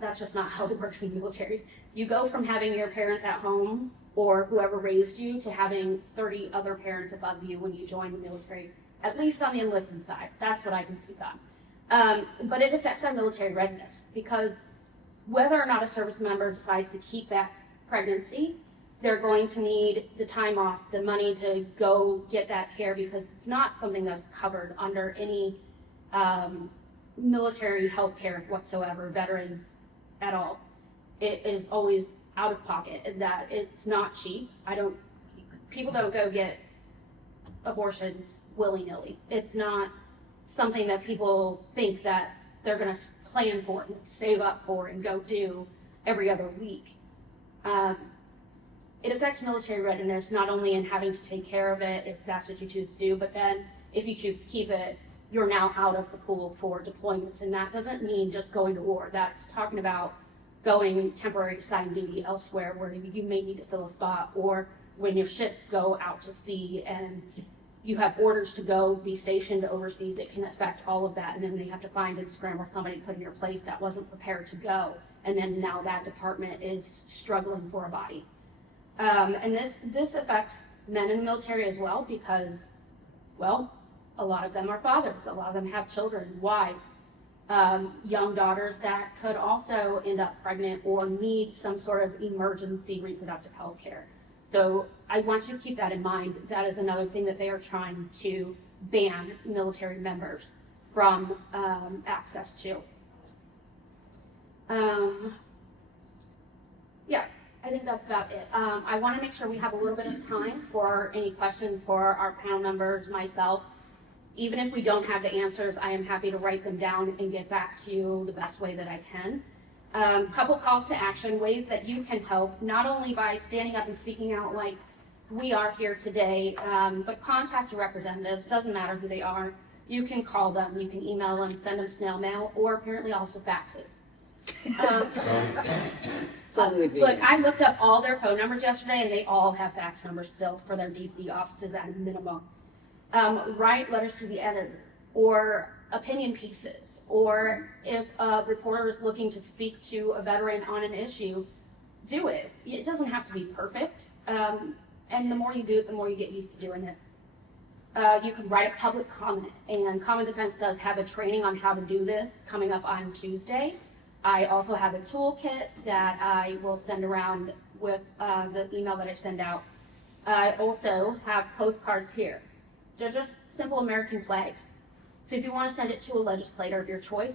That's just not how it works in the military. You go from having your parents at home or whoever raised you to having 30 other parents above you when you join the military, at least on the enlisted side. That's what I can speak on. But it affects our military readiness, because whether or not a service member decides to keep that pregnancy, they're going to need the time off, the money to go get that care, because it's not something that's covered under any military health care whatsoever, veterans at all. It is always out of pocket, and that it's not cheap. People don't go get abortions willy-nilly. It's not something that people think that they're gonna plan for and save up for and go do every other week. It affects military readiness, not only in having to take care of it if that's what you choose to do, but then if you choose to keep it, you're now out of the pool for deployments. And that doesn't mean just going to war. That's talking about going temporary assigned duty elsewhere where you may need to fill a spot, or when your ships go out to sea and you have orders to go be stationed overseas, it can affect all of that. And then they have to find and scramble somebody to put in your place that wasn't prepared to go. And then now that department is struggling for a body. And this affects men in the military as well, because, well, a lot of them are fathers. A lot of them have children, wives, young daughters that could also end up pregnant or need some sort of emergency reproductive health care. So I want you to keep that in mind. That is another thing that they are trying to ban military members from access to. Yeah, I think that's about it. I want to make sure we have a little bit of time for any questions for our panel members, myself. Even if we don't have the answers, I am happy to write them down and get back to you the best way that I can. Couple calls to action, ways that you can help, not only by standing up and speaking out like we are here today, but contact your representatives. Doesn't matter who they are. You can call them, you can email them, send them snail mail, or apparently also faxes. Look, I looked up all their phone numbers yesterday, and they all have fax numbers still for their DC offices at a minimum. Write letters to the editor, or opinion pieces, or if a reporter is looking to speak to a veteran on an issue, do it. It doesn't have to be perfect, and the more you do it, the more you get used to doing it. You can write a public comment, and Common Defense does have a training on how to do this coming up on Tuesday. I also have a toolkit that I will send around with the email that I send out. I also have postcards here. They're just simple American flags. So if you want to send it to a legislator of your choice,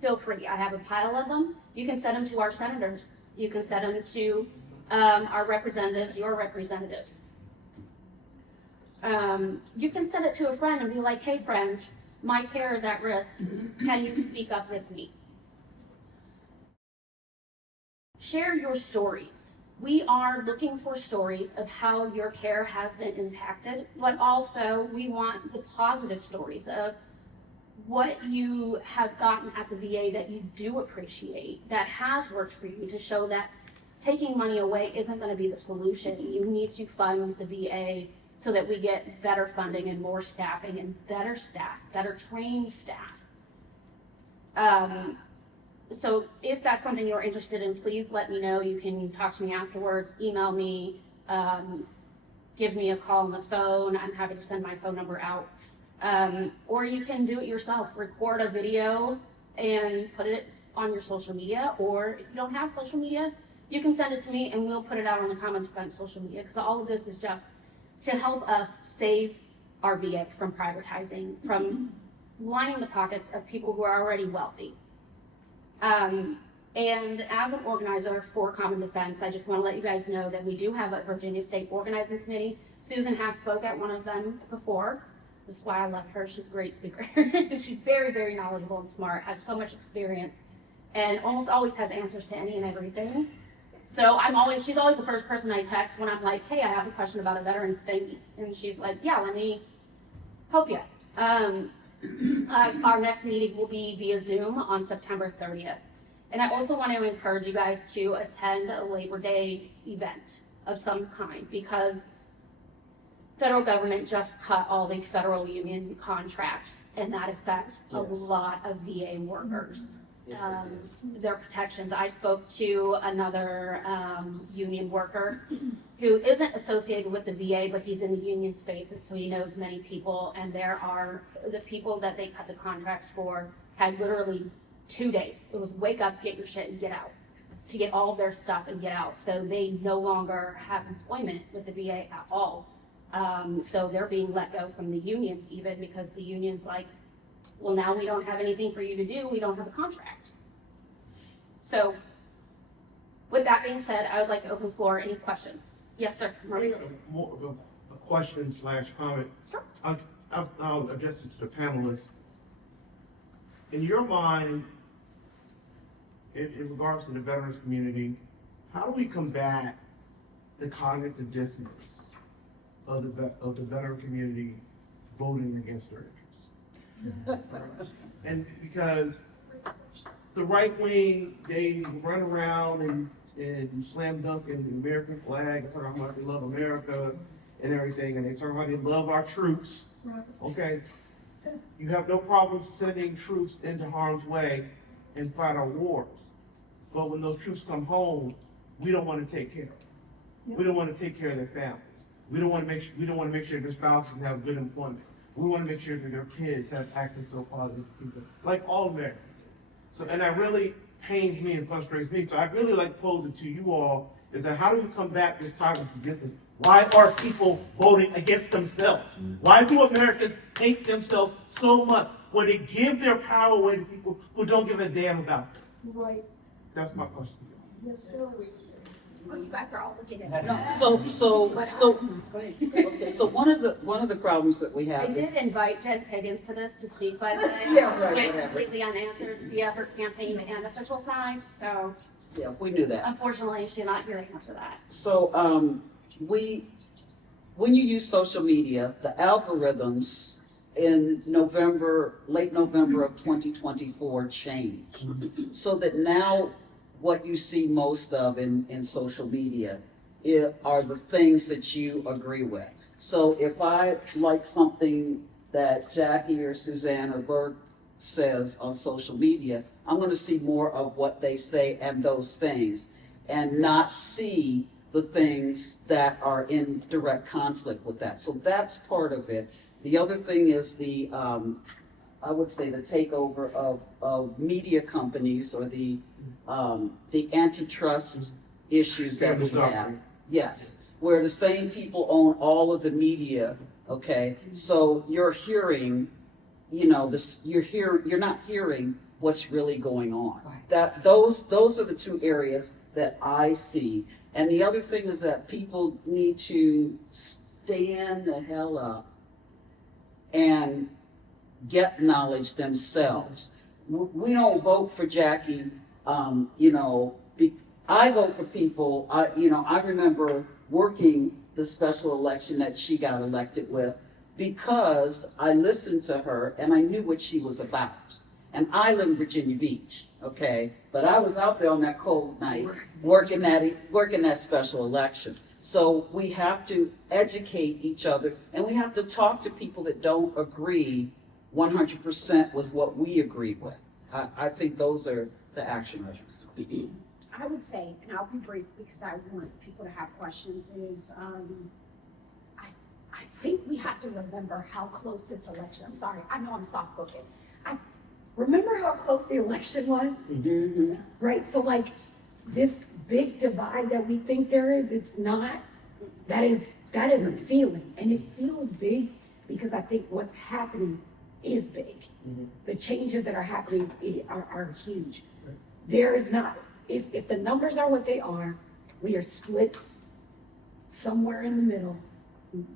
feel free. I have a pile of them. You can send them to our senators. You can send them to our representatives, your representatives. You can send it to a friend and be like, hey friend, my care is at risk. Can you speak up with me? Share your stories. We are looking for stories of how your care has been impacted, but also we want the positive stories of what you have gotten at the VA that you do appreciate, that has worked for you, to show that taking money away isn't going to be the solution. You need to fund the VA so that we get better funding and more staffing and better staff, better trained staff. So if that's something you're interested in, please let me know. You can talk to me afterwards, email me, give me a call on the phone. I'm happy to send my phone number out. Or you can do it yourself, record a video and put it on your social media. Or if you don't have social media, you can send it to me and we'll put it out on the Common Defense social media, because all of this is just to help us save our VA from privatizing, from lining the pockets of people who are already wealthy. And as an organizer for Common Defense, I just want to let you guys know that we do have a Virginia State Organizing Committee. Susan has spoke at one of them before. This is why I love her. She's a great speaker. She's very, very knowledgeable and smart, has so much experience, and almost always has answers to any and everything. So she's always the first person I text when I'm like, hey, I have a question about a veteran's thing. And she's like, yeah, let me help you. Our next meeting will be via Zoom on September 30th. And I also want to encourage you guys to attend a Labor Day event of some kind, because federal government just cut all the federal union contracts, and that affects a lot of VA workers. Yes, their protections. I spoke to another union worker who isn't associated with the VA, but he's in the union spaces, so he knows many people. And there are the people that they cut the contracts for had literally 2 days. It was wake up, get your shit, and get out, to get all their stuff and get out. So they no longer have employment with the VA at all. So they're being let go from the unions, even because the union's like, well, now we don't have anything for you to do. We don't have a contract. So with that being said, I would like to open the floor. Any questions? Yes, sir. Maurice. More of a question / comment. Sure. I'll address it to the panelists. In your mind, in regards to the veterans community, how do we combat the cognitive dissonance of the veteran community voting against their interests? And because the right wing, they run around and slam dunk in the American flag, and talk about how much they love America and everything, and they talk about they love our troops. Okay, you have no problem sending troops into harm's way and fight our wars, but when those troops come home, we don't want to take care of them. We don't want to take care of their families. We don't want to make sure their spouses have good employment. We want to make sure that their kids have access to a quality future, like all Americans. So, and that really pains me and frustrates me. So I really like to pose it to you all, is that how do we combat this cognitive dissonance? Why are people voting against themselves? Why do Americans hate themselves so much when they give their power away to people who don't give a damn about them? Right. That's my question. Yes, sir. Well, you guys are all looking at me. No, so one of the problems that we I have is, did invite Jen Higgins to this to speak, by the way. Yeah, right, Went whatever. completely unanswered via her campaign and official side. So yeah, we knew that. unfortunately, she's not here to answer that. So when you use social media, the algorithms in late November of 2024 changed, so that now what you see most of in social media are the things that you agree with. So if I like something that Jackie or Suzanne or Burk says on social media, I'm going to see more of what they say and those things, and not see the things that are in direct conflict with that. So that's part of it. The other thing is I would say the takeover of media companies, or the antitrust issues that we have. Yes, where the same people own all of the media. Okay, so you're hearing, you're not hearing what's really going on. That those are the two areas that I see. And the other thing is that people need to stand the hell up and get knowledge themselves. We don't vote for Jackie. I vote for people. I remember working the special election that she got elected with. because I listened to her and I knew what she was about. And I live in Virginia Beach, okay? But I was out there on that cold night working that special election. So we have to educate each other, and we have to talk to people that don't agree 100% with what we agree with. I think those are the action measures. I would say, and I'll be brief because I want people to have questions, is I think we have to remember how close this election, I'm sorry, I know I'm soft-spoken. Remember how close the election was? Mm-hmm. Right, so like this big divide that we think there is, it's not, that is a feeling, and it feels big because I think what's happening is big. Mm-hmm. The changes that are happening are huge. There is not, if the numbers are what they are, we are split somewhere in the middle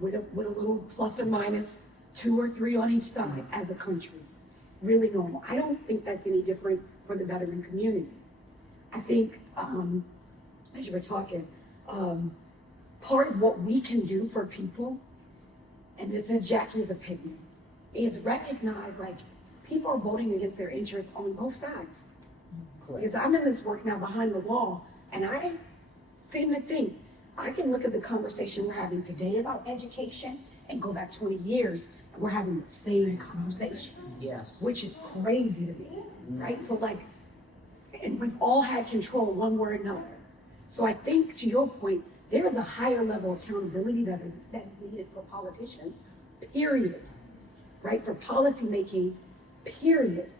with a little plus or minus 2 or 3 on each side as a country. Really normal. I don't think that's any different for the veteran community. I think, as you were talking, part of what we can do for people, and this is Jackie's opinion, is recognize like people are voting against their interests on both sides. Correct. Because I'm in this work now behind the wall, and I seem to think I can look at the conversation we're having today about education and go back 20 years, and we're having the same conversation. Yes. Which is crazy to me, right? So like, and we've all had control one way or another. So I think to your point, there is a higher level of accountability that is needed for politicians, period, right? For policy making, period.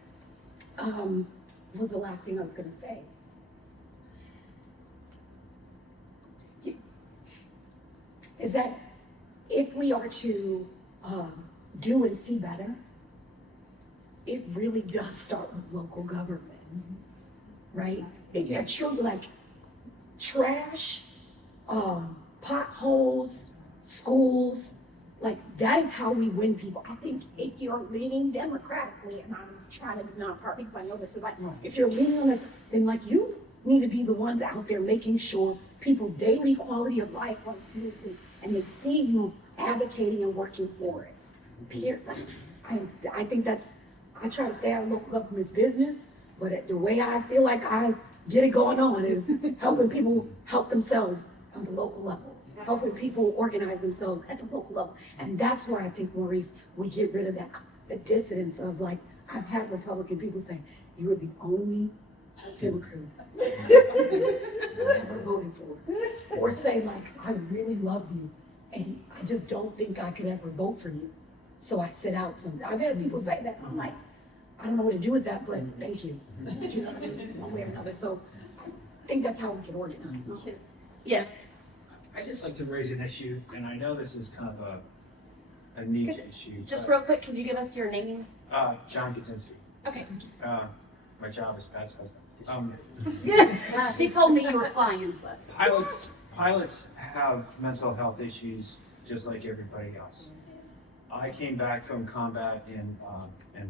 What was the last thing I was gonna say? Is that if we are to do and see better, it really does start with local government, right? That's true, like trash, potholes, schools, like that is how we win people. I think if you're leaning democratically, and I'm trying to be non-partisan because I know this is like, if you're leaning on this, then like you need to be the ones out there making sure people's daily quality of life runs smoothly, and they see you advocating and working for it. Period. I think that's, I try to stay out of local government's business, but the way I feel like I get it going on is helping people help themselves on the local level, helping people organize themselves at the local level. And that's where I think, Maurice, we get rid of that, the dissidence of like, I've had Republican people say, you are the only Democrat I've ever voted for. Or say like, I really love you, and I just don't think I could ever vote for you. So I sit out sometimes. I've had people say that, and I'm like, I don't know what to do with that, but thank you. But you know what I mean? One way or another. So I think that's how we can organize. Yes. I'd just like to raise an issue, and I know this is kind of a niche issue. Just but, real quick, could you give us your name? John Kaczynski. Okay. My job is Pat's husband. She told me you were flying, but. Pilots have mental health issues just like everybody else. I came back from combat in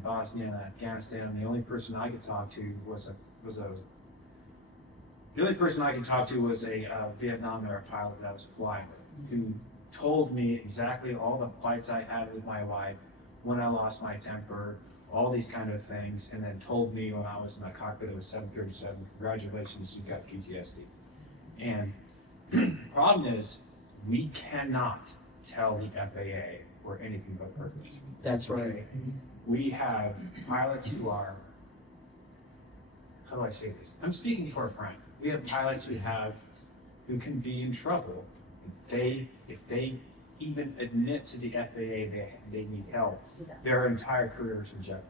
Bosnia and Afghanistan. The only person I could talk to was a Vietnam era pilot that I was flying with, who told me exactly all the fights I had with my wife, when I lost my temper, all these kind of things, and then told me when I was in the cockpit of a 737, congratulations, you've got PTSD. And the problem is, we cannot tell the FAA or anything but perfect. That's right. We have pilots who are, how do I say this? I'm speaking for a friend. We have pilots who can be in trouble if they even admit to the FAA they need help. Their entire career is in jeopardy.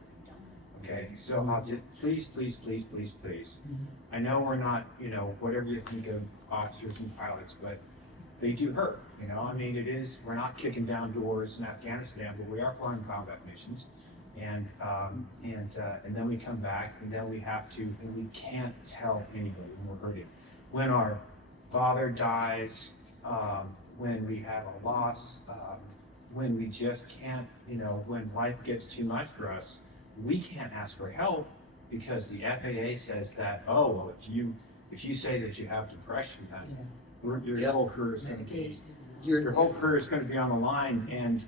Okay, so I'll just please. I know we're not, whatever you think of officers and pilots, but they do hurt. I mean, we're not kicking down doors in Afghanistan, but we are flying combat missions, and then we come back, and then we can't tell anybody when we're hurting. When our father dies, when we have a loss, when we just can't, when life gets too much for us, we can't ask for help because the FAA says that, oh, well, if you say that you have depression, then your whole career is going to be your whole career is going to be on the line, and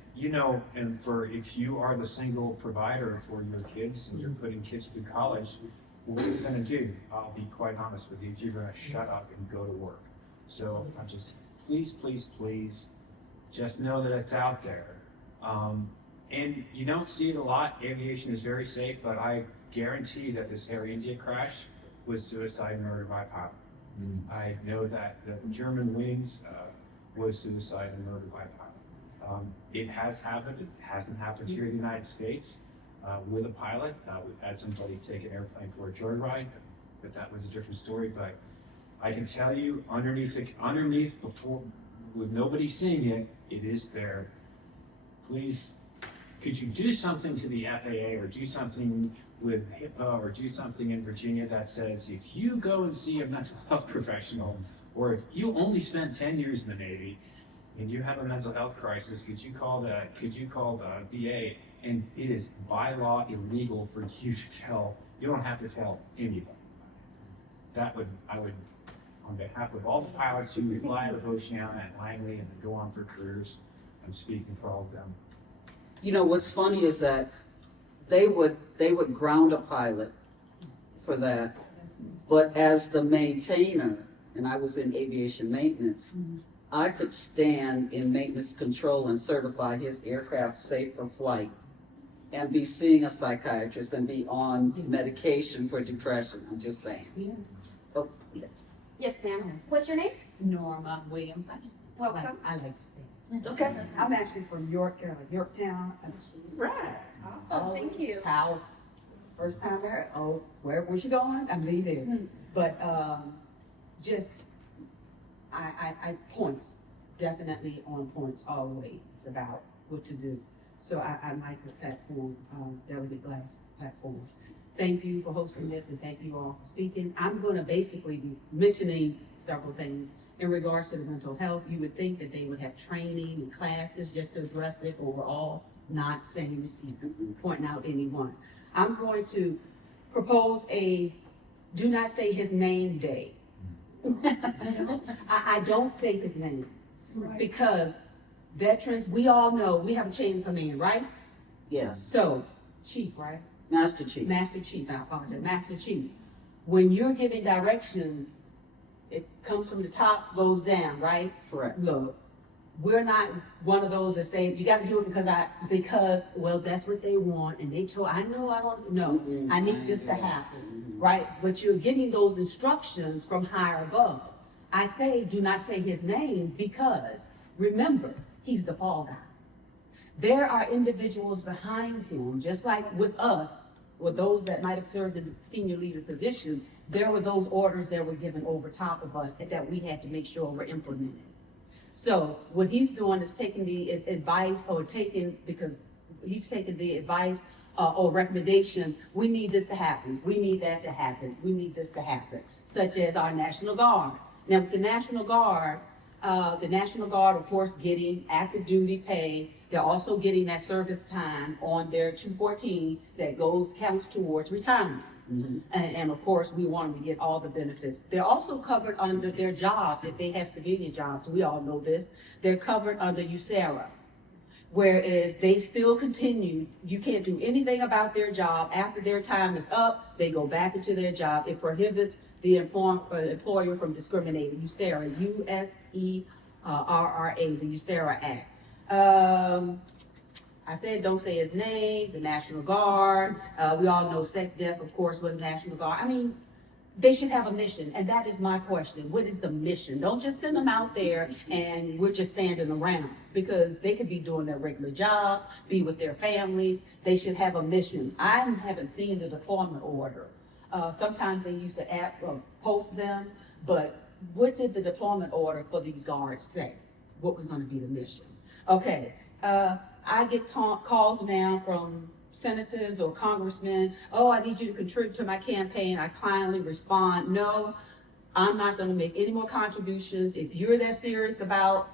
and for if you are the single provider for your kids and you're putting kids through college, what are you going to do? I'll be quite honest with you, you're going to shut up and go to work. So I'm just, please, just know that it's out there. And you don't see it a lot. Aviation is very safe, but I guarantee that this Air India crash was suicide and murder by pilot. I know that the German wings was suicide and murder by pilot. It has happened. It hasn't happened here in the United States with a pilot. We've had somebody take an airplane for a joyride, but that was a different story. But I can tell you, underneath, before, with nobody seeing it, it is there. Please, could you do something to the FAA or do something with HIPAA or do something in Virginia that says if you go and see a mental health professional, or if you only spent 10 years in the Navy and you have a mental health crisis, could you call the VA? And it is by law illegal for you to tell. You don't have to tell anybody. I would, on behalf of all the pilots who fly out of Oceana and Langley and go on for careers, I'm speaking for all of them. What's funny is that they would ground a pilot for that, but as the maintainer, and I was in aviation maintenance, I could stand in maintenance control and certify his aircraft safe for flight and be seeing a psychiatrist and be on medication for depression. I'm just saying. Oh, yeah. Yes, ma'am. What's your name? Norma Williams. Welcome. I like to stay. Okay. I'm actually from Yorktown. Right. Awesome. Thank you. How? First time there. Oh, where's you going? I'm leaving. But just I points, definitely on points always. It's about what to do. So I like the platform, Delegate Glass platform. Thank you for hosting this and thank you all for speaking. I'm going to basically be mentioning several things in regards to the mental health. You would think that they would have training and classes just to address it, but we're all not saying, pointing out anyone. I'm going to propose a do not say his name day. I don't say his name because veterans, we all know we have a chain of command, right? Yes. So, Chief, right? Master Chief. Master Chief, I apologize. Master Chief, when you're giving directions, it comes from the top, goes down, right? Correct. Look, we're not one of those that say, you got to do it because, well, that's what they want. And they told, I don't, I need this to happen, right? But you're getting those instructions from higher above. I say, do not say his name because, remember, he's the fall guy. There are individuals behind him, just like with us, with those that might have served in senior leader position, there were those orders that were given over top of us that we had to make sure were implemented. So what he's doing is taking the advice because he's taking the advice or recommendation, we need this to happen, we need that to happen, we need this to happen, such as our National Guard. Now with the National Guard, of course, getting active duty pay. They're also getting that service time on their 214 that counts towards retirement. And of course, we want them to get all the benefits. They're also covered under their jobs if they have civilian jobs. We all know this. They're covered under USERRA, whereas they still continue. You can't do anything about their job after their time is up. They go back into their job. It prohibits the employer from discriminating. USERRA, USERRA, the USERRA Act. I said don't say his name, the National Guard. We all know SecDef, of course, was National Guard. I mean, they should have a mission, and that is my question. What is the mission? Don't just send them out there and we're just standing around, because they could be doing their regular job, be with their families. They should have a mission. I haven't seen the deployment order. Sometimes they used to post them, but what did the deployment order for these guards say? What was going to be the mission? Okay, I get calls now from senators or congressmen, oh, I need you to contribute to my campaign. I kindly respond, no, I'm not going to make any more contributions. If you're that serious about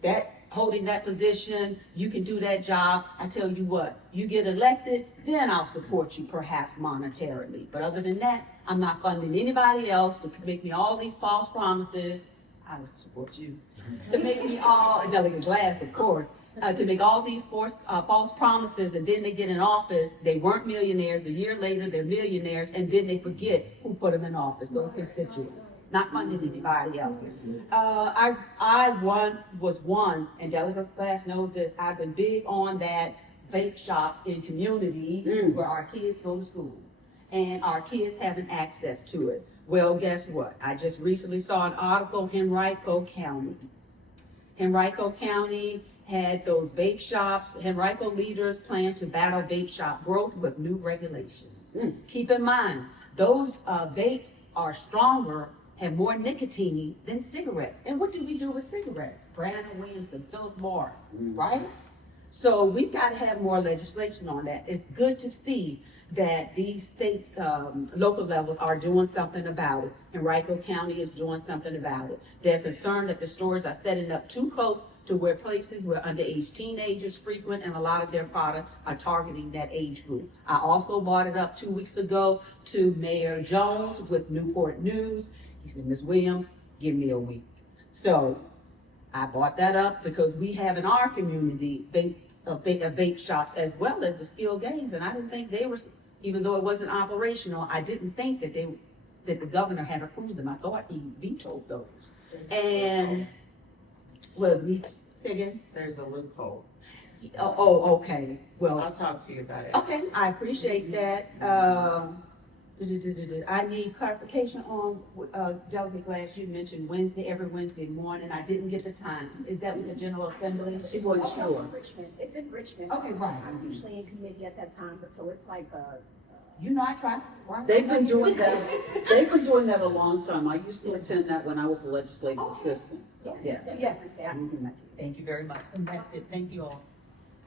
that, holding that position, you can do that job. I tell you what, you get elected, then I'll support you perhaps monetarily. But other than that, I'm not funding anybody else to make me all these false promises. I would support you. To make me all, and Delegate Glass, of course, to make all these false promises, and then they get in office, they weren't millionaires, a year later, they're millionaires, and then they forget who put them in office, those constituents, not funding anybody else. Was one, and Delegate Glass knows this, I've been big on that vape shops in communities where our kids go to school, and our kids having access to it. Well, guess what? I just recently saw an article, Henrico County had those vape shops. Henrico leaders plan to battle vape shop growth with new regulations. Keep in mind, those vapes are stronger, have more nicotine than cigarettes. And what do we do with cigarettes? Brandon Williams and Philip Morris, right? So we've got to have more legislation on that. It's good to see that these states, local levels are doing something about it. Henrico County is doing something about it. They're concerned that the stores are setting up too close to where places where underage teenagers frequent, and a lot of their products are targeting that age group. I also brought it up 2 weeks ago to Mayor Jones with Newport News. He said, Ms. Williams, give me a week. So I brought that up because we have in our community vape shops as well as the skill games, and I didn't think they were, even though it wasn't operational, I didn't think that the governor had approved them. I thought he vetoed those. And well, say again? There's a loophole. Oh, okay. Well, I'll talk to you about it. okay, I appreciate that. I need clarification on Delegate Glass. You mentioned every Wednesday morning. I didn't get the time. Is that with the General Assembly? She wasn't Oh, sure. Richmond. It's in Richmond. Okay, right. I'm usually in committee at that time, but so it's like You know, I tried. They've been doing that. They've been doing that a long time. I used to attend that when I was a legislative assistant. Yes. Yeah, Wednesday. I can do that too. Thank you very much. And that's it. Thank you all.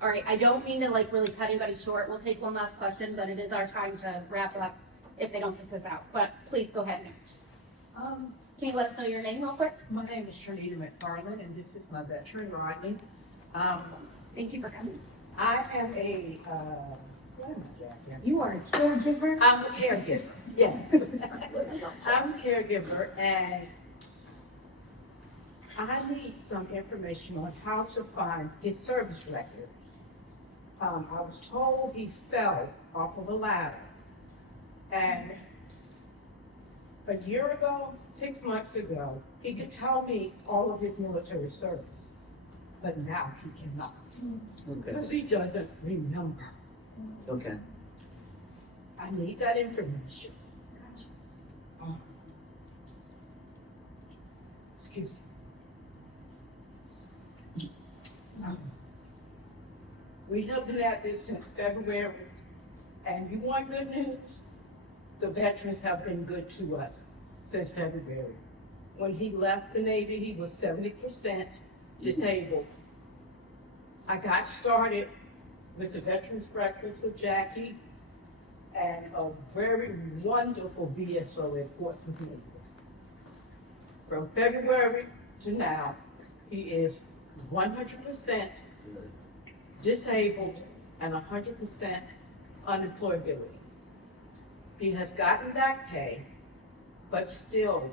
All right, I don't mean to like really cut anybody short. We'll take one last question, but it is our time to wrap up if they don't get this out. But please go ahead now. Can you let us know your name real quick? My name is Sharnita McFarland, and this is my veteran, Rodney. Thank you for coming. I am a, what am I, Jackie? You are a caregiver. I'm a caregiver. Yes. I'm a caregiver, and I need some information on how to find his service records. I was told he fell off of a ladder, and a year ago, 6 months ago, he could tell me all of his military service, but now he cannot, Okay. because he doesn't remember. Okay. I need that information. Excuse me. We have been at this since February, and you want good news? The veterans have been good to us since February. When he left the Navy, he was 70% disabled. I got started with the Veterans Breakfast with Jackie and a very wonderful VSO at Portsmouth. From February to now, he is 100% disabled and 100% unemployability. He has gotten back pay, but still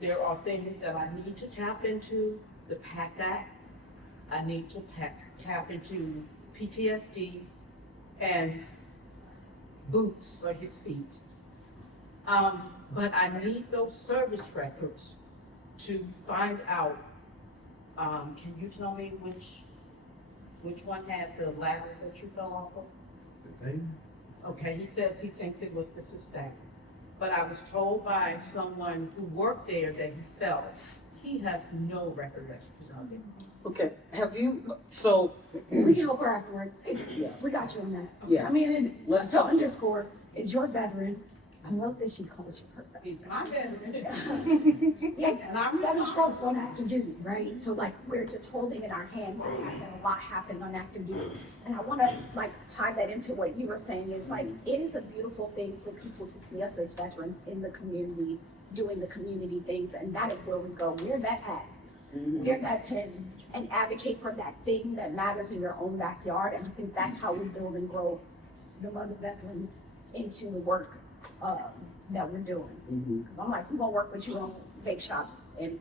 there are things that I need to tap into, the PAC Act. I need to tap into PTSD and boots for his feet. But I need those service records to find out, can you tell me which one had the ladder that you fell off of? Okay, he says he thinks it was the Sustain. But I was told by someone who worked there that he fell. He has no recollection of it. Okay. Have you? So. We can help her afterwards. Yeah. We got you on that. Yeah. I mean, Let's to talk. underscore is your veteran. I love that she calls you her He's my veteran. Yeah, And I'm 7 strokes on active duty, right? So like we're just holding in our hands and a lot happened on active duty. And I want to like tie that into what you were saying is like it is a beautiful thing for people to see us as veterans in the community doing the community things, and that is where we go. We're that hat. We're that pen and advocate for that thing that matters in your own backyard. And I think that's how we build and grow the other veterans into the work that we're doing. Because I'm like, who gonna work with you on vape shops? And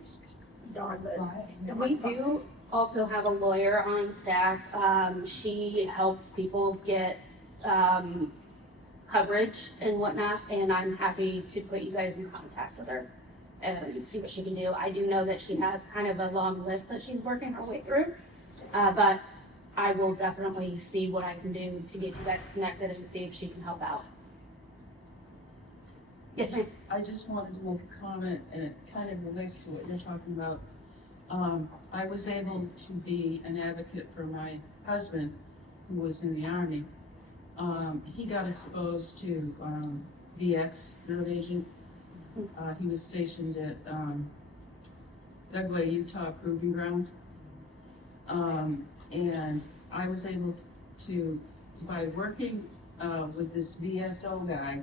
We do also have a lawyer on staff. She helps people get coverage and whatnot, and I'm happy to put you guys in contact with her and see what she can do. I do know that she has kind of a long list that she's working her way through, but I will definitely see what I can do to get you guys connected and see if she can help out. Yes, ma'am. I just wanted to make a comment, and it kind of relates to what you're talking about. I was able to be an advocate for my husband, who was in the Army. He got exposed to VX, nerve agent. He was stationed at Dugway, Utah Proving Ground. And I was able to, by working with this VSO guy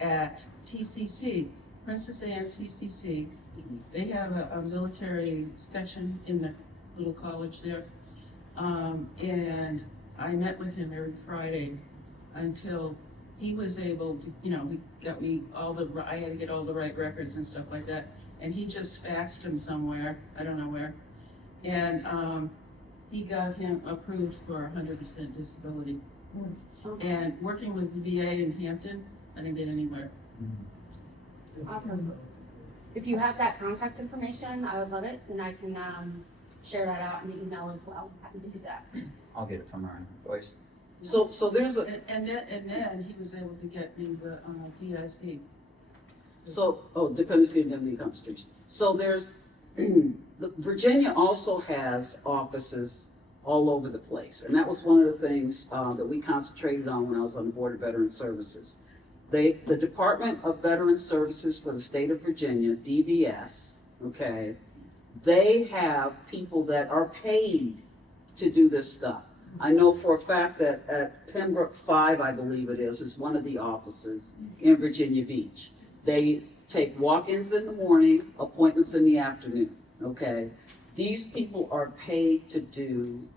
at TCC, Princess Anne TCC, they have a military section in the little college there. And I met with him every Friday until he was able to, he got me I had to get all the right records and stuff like that. And he just faxed him somewhere, I don't know where. And he got him approved for 100% disability. And working with the VA in Hampton, I didn't get anywhere. Awesome. If you have that contact information, I would love it, and I can share that out in the email as well. Happy to do that. I'll get it from her voice. So there's a, And then he was able to get me the DIC. dependency indemnity compensation. So there's, Virginia also has offices all over the place. And that was one of the things that we concentrated on when I was on the Board of Veteran Services. The Department of Veteran Services for the state of Virginia, DVS, okay, they have people that are paid to do this stuff. I know for a fact that at Pembroke 5, I believe it is one of the offices in Virginia Beach. They take walk-ins in the morning, appointments in the afternoon, okay? These people are paid to do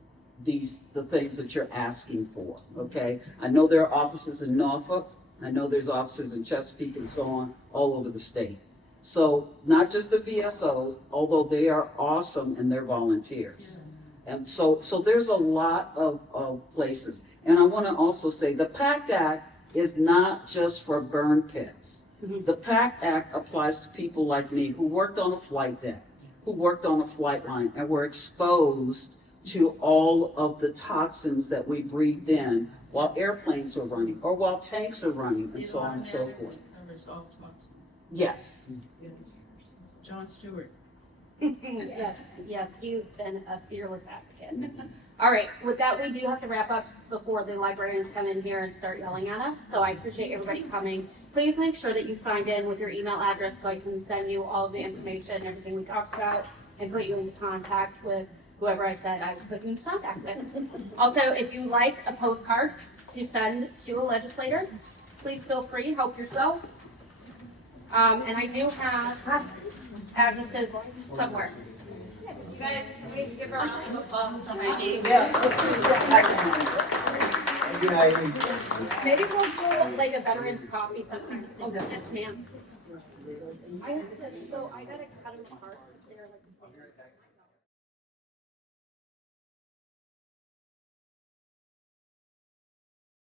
the things that you're asking for, okay? I know there are offices in Norfolk, I know there's offices in Chesapeake and so on, all over the state. So not just the VSOs, although they are awesome and they're volunteers. And so there's a lot of places. And I want to also say the PACT Act is not just for burn pits. The PACT Act applies to people like me who worked on a flight deck, who worked on a flight line and were exposed to all of the toxins that we breathed in while airplanes were running or while tanks are running and so on and so forth. Yes. John Stewart. Yes, he's been a fearless advocate. All right, with that, we do have to wrap up before the librarians come in here and start yelling at us. So I appreciate everybody coming. Please make sure that you signed in with your email address so I can send you all of the information, everything we talked about, and put you into contact with whoever I said I would put you in contact with. Also, if you like a postcard to send to a legislator, please feel free, help yourself. And I do have addresses somewhere. You guys, can we give her a round of applause for my meeting? Yeah, let's do that. Maybe we'll do like a veterans coffee sometime soon. Yes, ma'am. I gotta cut them apart. They're like